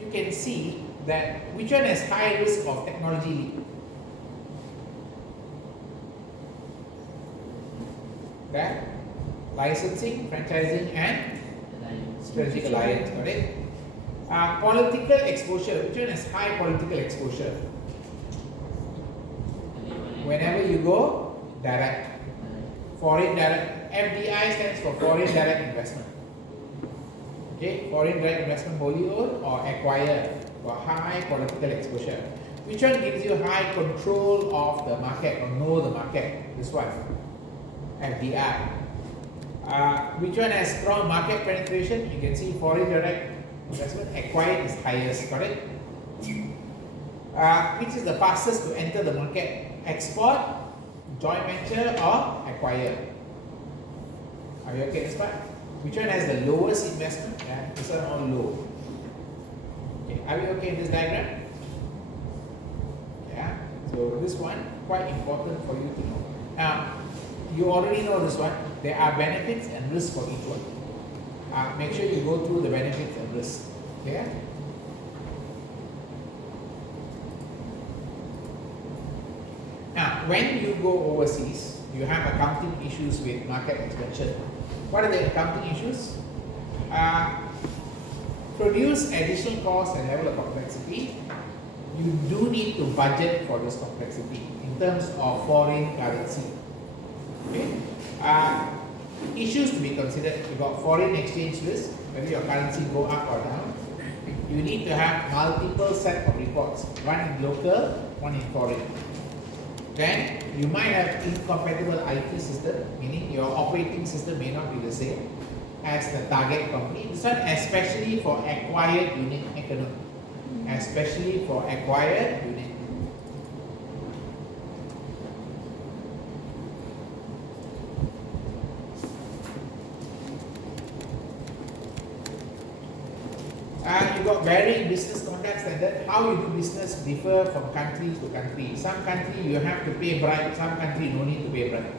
you can see that which one has high risk of technology leak. That licensing, franchising and strategic alliance, got it? Political exposure, which one has high political exposure? Whenever you go, direct. Foreign direct, FDI stands for foreign direct investment. Okay, foreign direct investment wholly owned or acquired, for high political exposure. Which one gives you high control of the market or know the market? This one, FDI. Which one has strong market penetration? You can see foreign direct investment acquired is highest, correct? Which is the fastest to enter the market? Export, joint venture or acquire? Are you okay this part? Which one has the lowest investment? This one all low. Okay, are we okay in this diagram? Yeah. So this one quite important for you to know. Now, you already know this one. There are benefits and risks for each one. Make sure you go through the benefits and risks. Okay? Now, when you go overseas, you have accounting issues with market expansion. What are the accounting issues? Produce additional cost and level of complexity. You do need to budget for this complexity in terms of foreign currency. Okay? Issues to be considered. You got foreign exchange risk, whether your currency go up or down. You need to have multiple set of reports, one in local, one in foreign. Then you might have incompatible IT system, meaning your operating system may not be the same as the target company. This one especially for acquired unit economy. Especially for acquired unit. You got varying business conduct standard. How you do business differ from country to country. Some country you have to pay bribe, some country no need to pay bribe.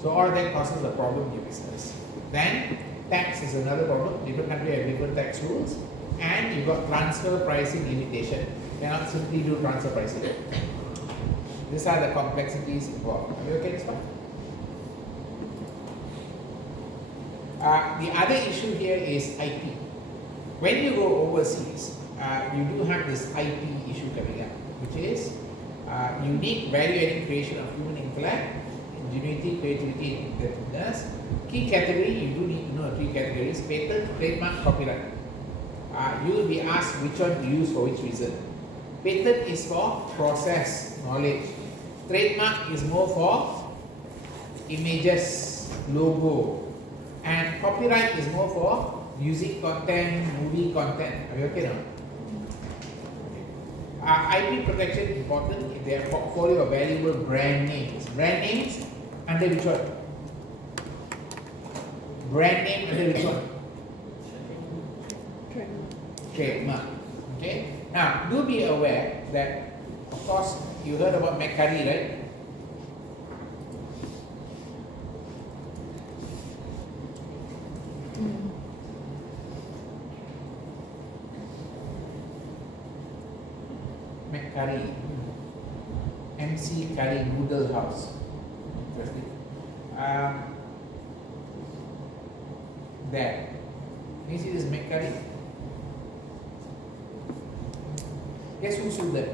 So all that causes a problem in your business. Then tax is another problem. Different country have different tax rules. And you got transfer pricing limitation. You cannot simply do transfer pricing. These are the complexities involved. Are you okay this one? The other issue here is IP. When you go overseas, you do have this IP issue coming up, which is unique value-adding creation of human intellect, ingenuity, creativity, and inventiveness. Key category, you do need to know three categories: patent, trademark, copyright. You will be asked which one to use for which reason. Patent is for process, knowledge. Trademark is more for images, logo. And copyright is more for music content, movie content. Are you okay now? IP protection is important in their portfolio of valuable brand names. Brand names under which one? Brand name under which one? Trademark. Okay. Now, do be aware that, of course, you heard about McCurry, right? McCurry, MC Curry Noodle House. Interesting. There. Can you see this McCurry? Guess who sued them?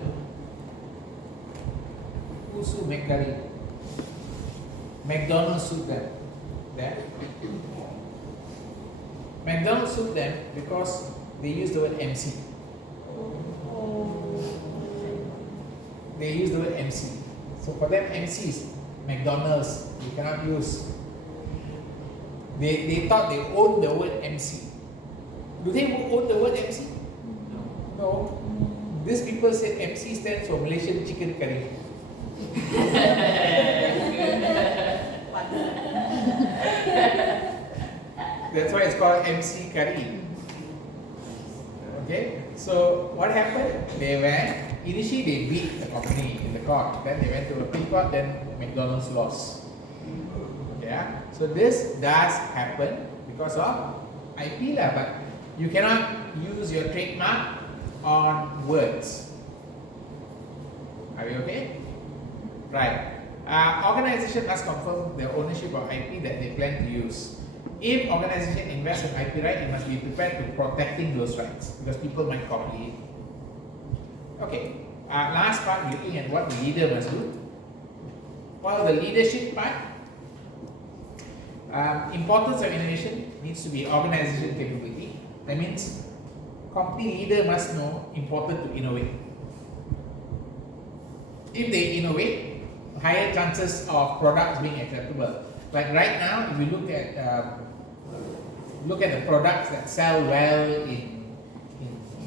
Who sued McCurry? McDonald's sued them. There. McDonald's sued them because they use the word MC. They use the word MC. So for them, MC is McDonald's. You cannot use. They thought they owned the word MC. Do they own the word MC? No. These people said MC stands for Malaysian chicken curry. That's why it's called MC curry. Okay, so what happened? They went, initially they beat the company in the court, then they went to appeal court, then McDonald's lost. Yeah, so this does happen because of IP lah, but you cannot use your trademark on words. Are we okay? Right. Organization must confirm the ownership of IP that they plan to use. If organization invests in IP right, it must be prepared to protecting those rights because people might copy it. Okay. Last part, looking at what the leader must do. Well, the leadership part, importance of innovation needs to be organization capability. That means company leader must know important to innovate. If they innovate, higher chances of products being acceptable. Like right now, if you look at the products that sell well in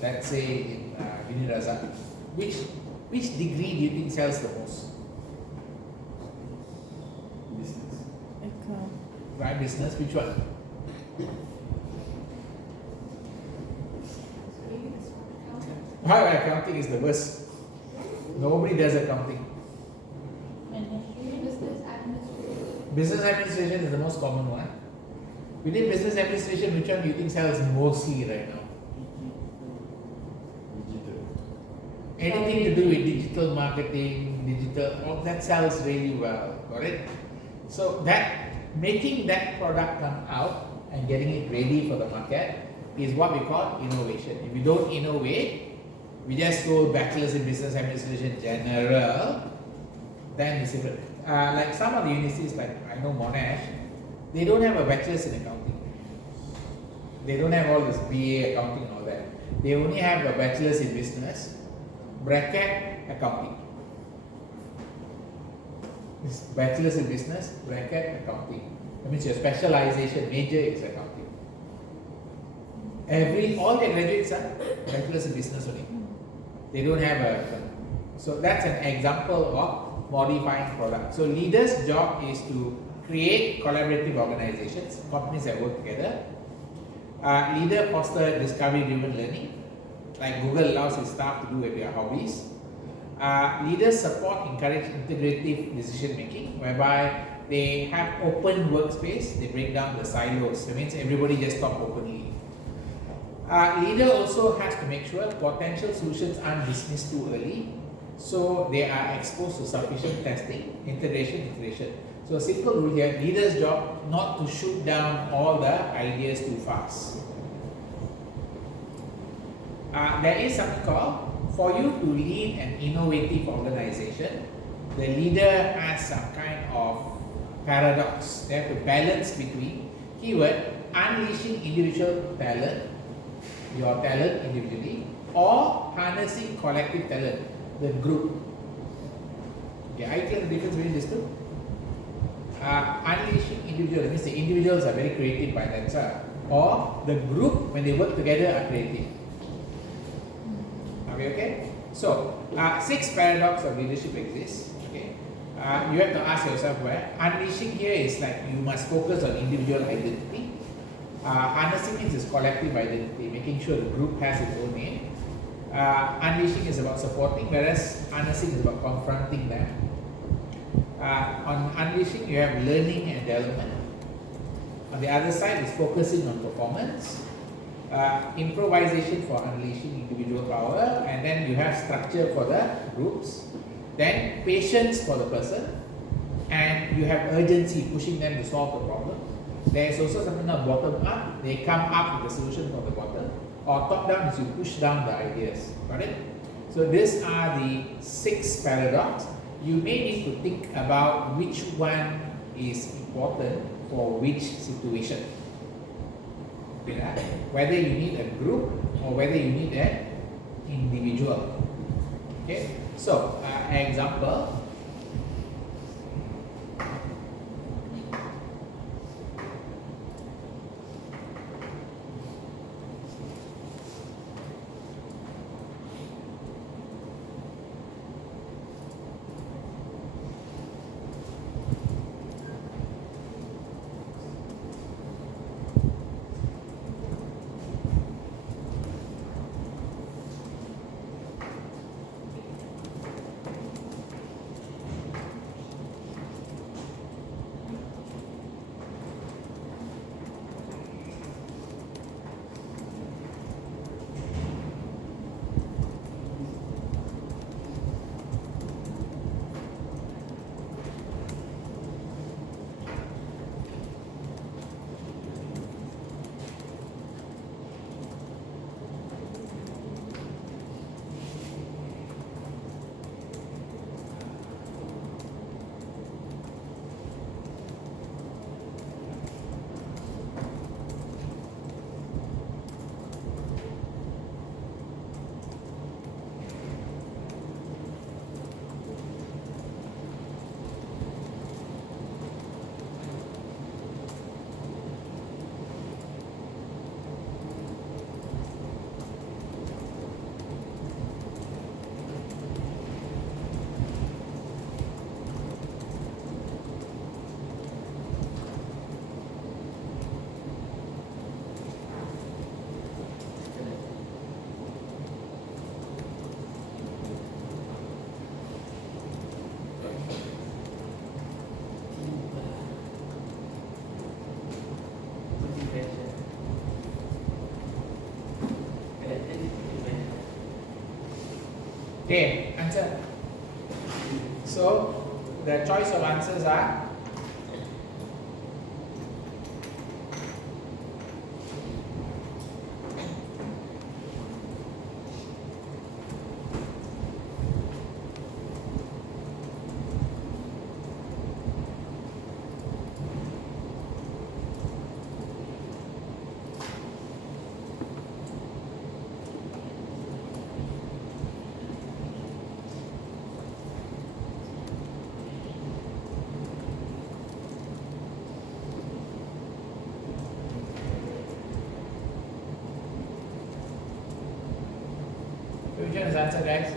let's say in Bini Razak, which degree do you think sells the most? Business. Account. Right, business. Which one? How accounting is the worst. Nobody does accounting. Business administration. Business administration is the most common one. Within business administration, which one do you think sells mostly right now? Digital. Anything to do with digital marketing, all that sells really well. Got it? So that making that product come out and getting it ready for the market is what we call innovation. If you don't innovate, we just go bachelor's in business administration general, then it's different. Like some of the universities, like I know Monash, they don't have a bachelor's in accounting. They don't have all this BA accounting and all that. They only have a bachelor's in business, bracket accounting. It's bachelor's in business, bracket accounting. That means your specialization major is accounting. All their graduates are bachelor's in business only. They don't have so that's an example of modifying product. So leaders' job is to create collaborative organizations, companies that work together. Leader foster discovery-driven learning, like Google allows its staff to do with their hobbies. Leaders support, encourage integrative decision making, whereby they have open workspace, they break down the silos. That means everybody just talk openly. Leader also has to make sure potential solutions aren't dismissed too early, so they are exposed to sufficient testing, integration. So a simple rule here, leader's job not to shoot down all the ideas too fast. There is something called, for you to lead an innovative organization, the leader has some kind of paradox. They have to balance between, keyword, unleashing individual talent, your talent individually, or harnessing collective talent, the group. Okay, I clear the difference between these two? Unleashing individual, that means the individuals are very creative by themselves, or the group, when they work together, are creative. Are we okay? So, 6 paradox of leadership exists. Okay, you have to ask yourself where. Unleashing here is like you must focus on individual identity. Harnessing means is collective identity, making sure the group has its own name. Unleashing is about supporting, whereas harnessing is about confronting them. On unleashing, you have learning and development. On the other side is focusing on performance. Improvisation for unleashing individual power, and then you have structure for the groups. Then patience for the person, and you have urgency, pushing them to solve the problem. There is also something called bottom up. They come up with the solution from the bottom. Or top down is you push down the ideas. Got it? So these are the 6 paradox. You may need to think about which one is important for which situation. Yeah. Whether you need a group or whether you need an individual. Okay, so example. Okay, answer. So the choice of answers are which one is answer, guys?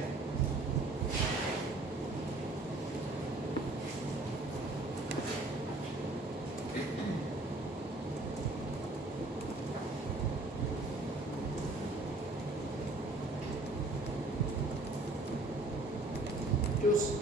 Choose.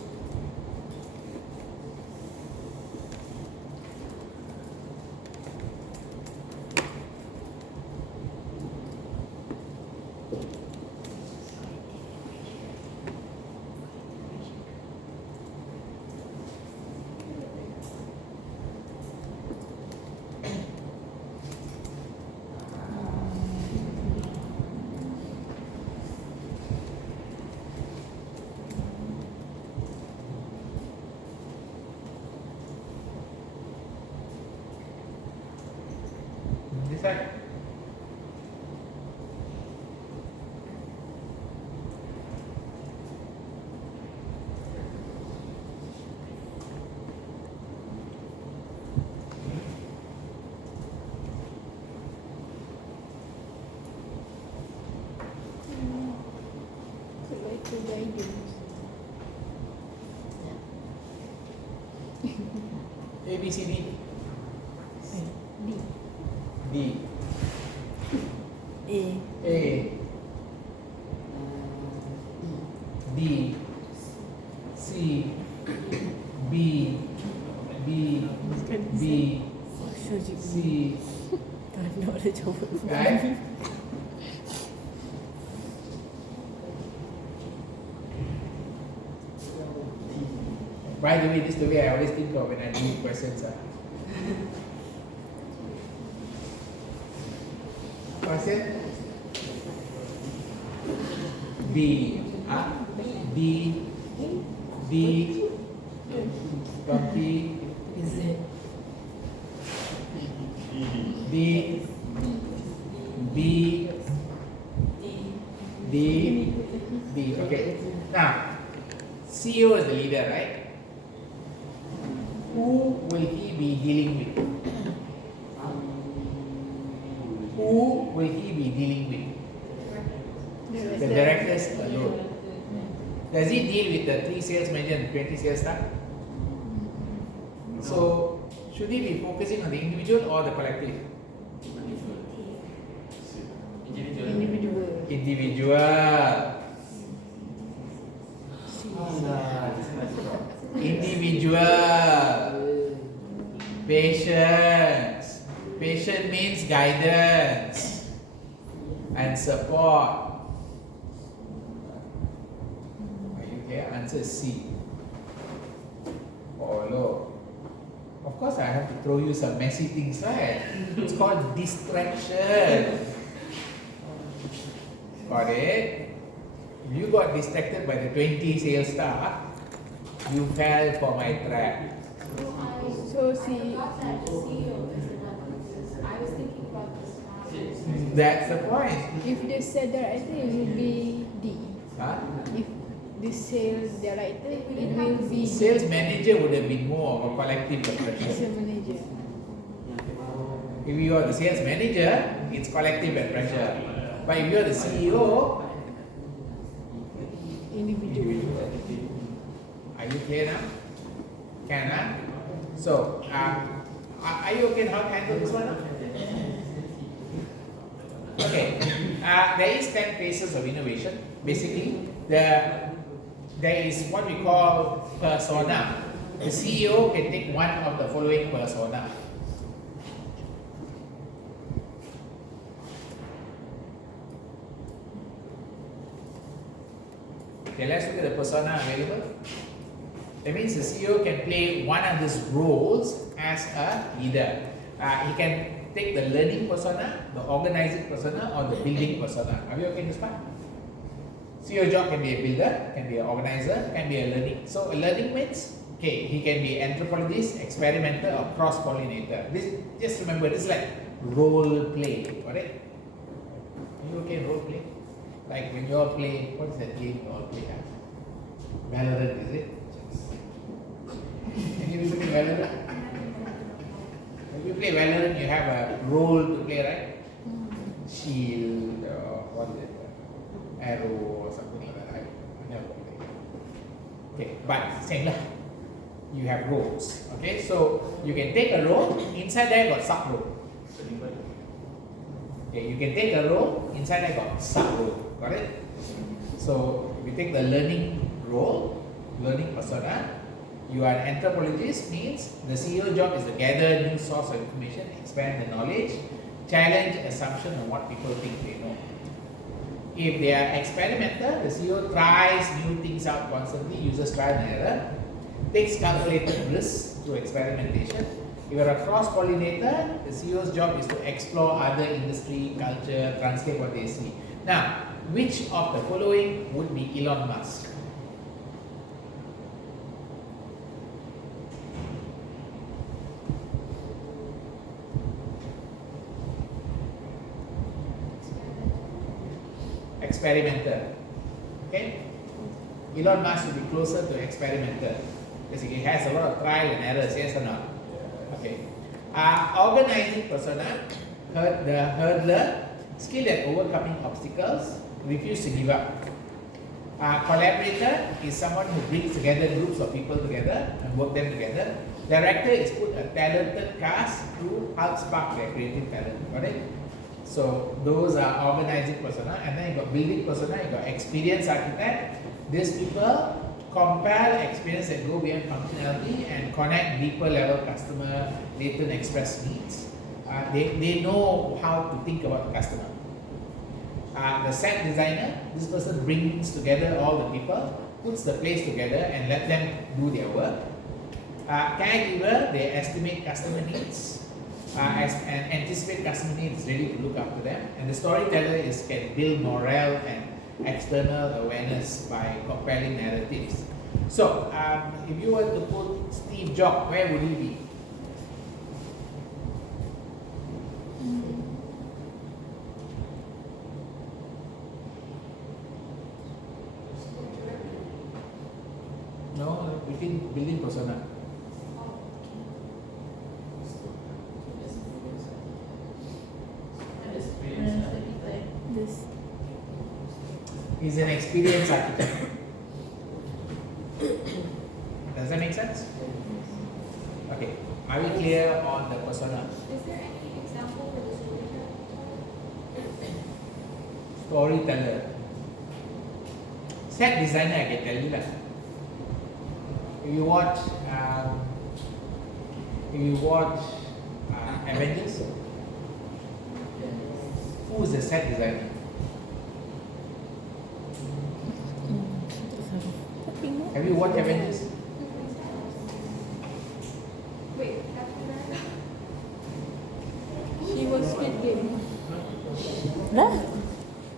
Decide. Could like to guidance. A, B, C, D. D. D. A. A. D. C. B. D. B. C. Tak nak ada jawapan. Right? By the way, this is the way I always think of when I do questions. Question? D. D. D. Bumpy. Is it? CEO is the leader, right? Who will he be dealing with? Who will he be dealing with? The directors alone. Does he deal with the 3 sales manager and 20 sales staff? So, should he be focusing on the individual or the collective? Individual. Individual. Individual. Patience. Patience means guidance and support. Are you clear? Answer is C. Follow. Of course, I have to throw you some messy things, right? It's called distraction. Got it? If you got distracted by the 20 sales staff, you fell for my trap. So I see, thought that the CEO is the one because I was thinking about this. That's the point. if the sales director, it will be D. Huh? If the sales director, it will be Sales manager would have been more of a collective as pressure. a manager. If you are the sales manager, it's collective and pressure. But if you are the CEO, Individual. are you clear now? Can huh? So, are you okay how to handle this one? Okay, there is 10 phases of innovation. Basically, there is what we call persona. The CEO can take one of the following persona. Okay, let's look at the persona available. That means the CEO can play one of these roles as a leader. He can take the learning persona, the organizing persona, or the building persona. Are you okay in this part? CEO job can be a builder, can be an organizer, can be a learning. So a learning means, okay, he can be anthropologist, experimenter, or cross-pollinator. This, just remember, this is like role play, got it? Are you okay in role play? Like when you all play, what is that game you all play? Valorant, is it? Can you play Valorant? When you play Valorant, you have a role to play, right? Shield, or what is it? Arrow, or something like that. I never play. Okay, but same lah. You have roles. Okay, so you can take a role, inside there got sub role. Okay, you can take a role, inside there got sub role. Got it? So we take the learning role, learning persona. You are an anthropologist, means the CEO job is to gather new source of information, expand the knowledge, challenge assumption on what people think they know. If they are experimenter, the CEO tries new things out constantly, uses trial and error, takes calculated risks through experimentation. If you are a cross-pollinator, the CEO's job is to explore other industry, culture, translate what they see. Now, which of the following would be Elon Musk? Experimenter. Okay? Elon Musk will be closer to experimenter because he has a lot of trial and errors, yes or not? Okay. Organizing persona, the hurdler, skilled at overcoming obstacles, refuse to give up. Collaborator is someone who brings together groups of people together and work them together. Director is put a talented cast to help spark their creative talent. Got it? So those are organizing persona, and then you got building persona, you got experienced architect. These people compile experience that go beyond functionality and connect deeper level customer latent express needs. They know how to think about the customer. The set designer, this person brings together all the people, puts the place together and let them do their work. Caregiver, they estimate customer needs and anticipate customer needs, ready to look after them. And the storyteller can build morale and external awareness by compelling narratives. So, if you were to put Steve Jobs, where would he be? No, between building persona. This. He's an experienced architect. Does that make sense? Okay. Are we clear on the persona? Is there any example for the Storyteller. Set designer, I can tell you that. If you watch Avengers, who is the set designer? Have you watched Avengers? Wait, Captain America? She was Squid Game. Dah.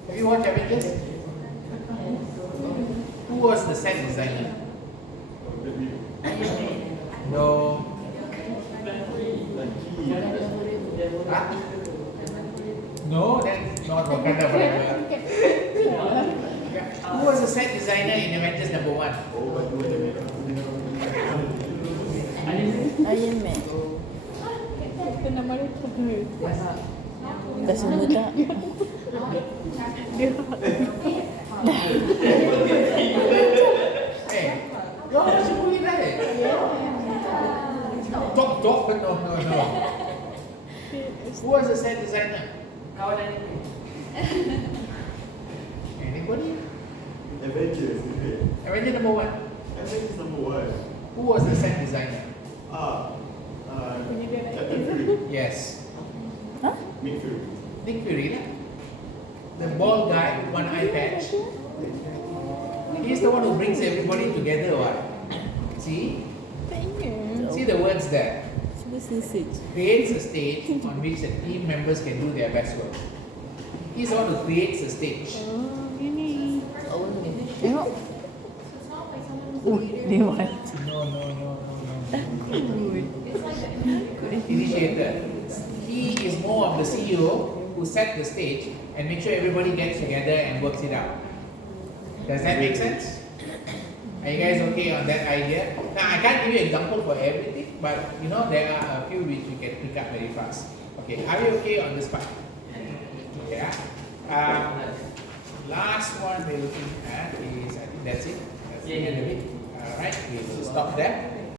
Have you watched Avengers? Who was the set designer? No. Huh? No, that's not Wakanda Forever. Who was the set designer in Avengers #1? Iron Man. Apa nama dia? Dah semua tak? Dia. Hey, you're watching movie, right? Talk, but no. Who was the set designer? Kawan anime. Anybody? Avengers, is it? Avengers #1. Avengers #1. Who was the set designer? Captain Fury. Yes. Huh? Nick Fury. Nick Fury, lah. The bald guy with one eye patch. He's the one who brings everybody together, what? See? Tak ingat. See the words there. Cuba search. Creates a stage on which the team members can do their best work. He's the one who creates the stage. Oh, ini. Tengok. So it's not like someone who's Oh, a leader. dia what? No. It's like the Initiator. He is more of the CEO who set the stage and make sure everybody gets together and works it out. Does that make sense? Are you guys okay on that idea? Now I can't give you an example for everything, but you know there are a few which you can pick up very fast. Okay, are you okay on this part? Okay. Last one we're looking at is, I think that's it. That's the end of it. Alright, we will stop there.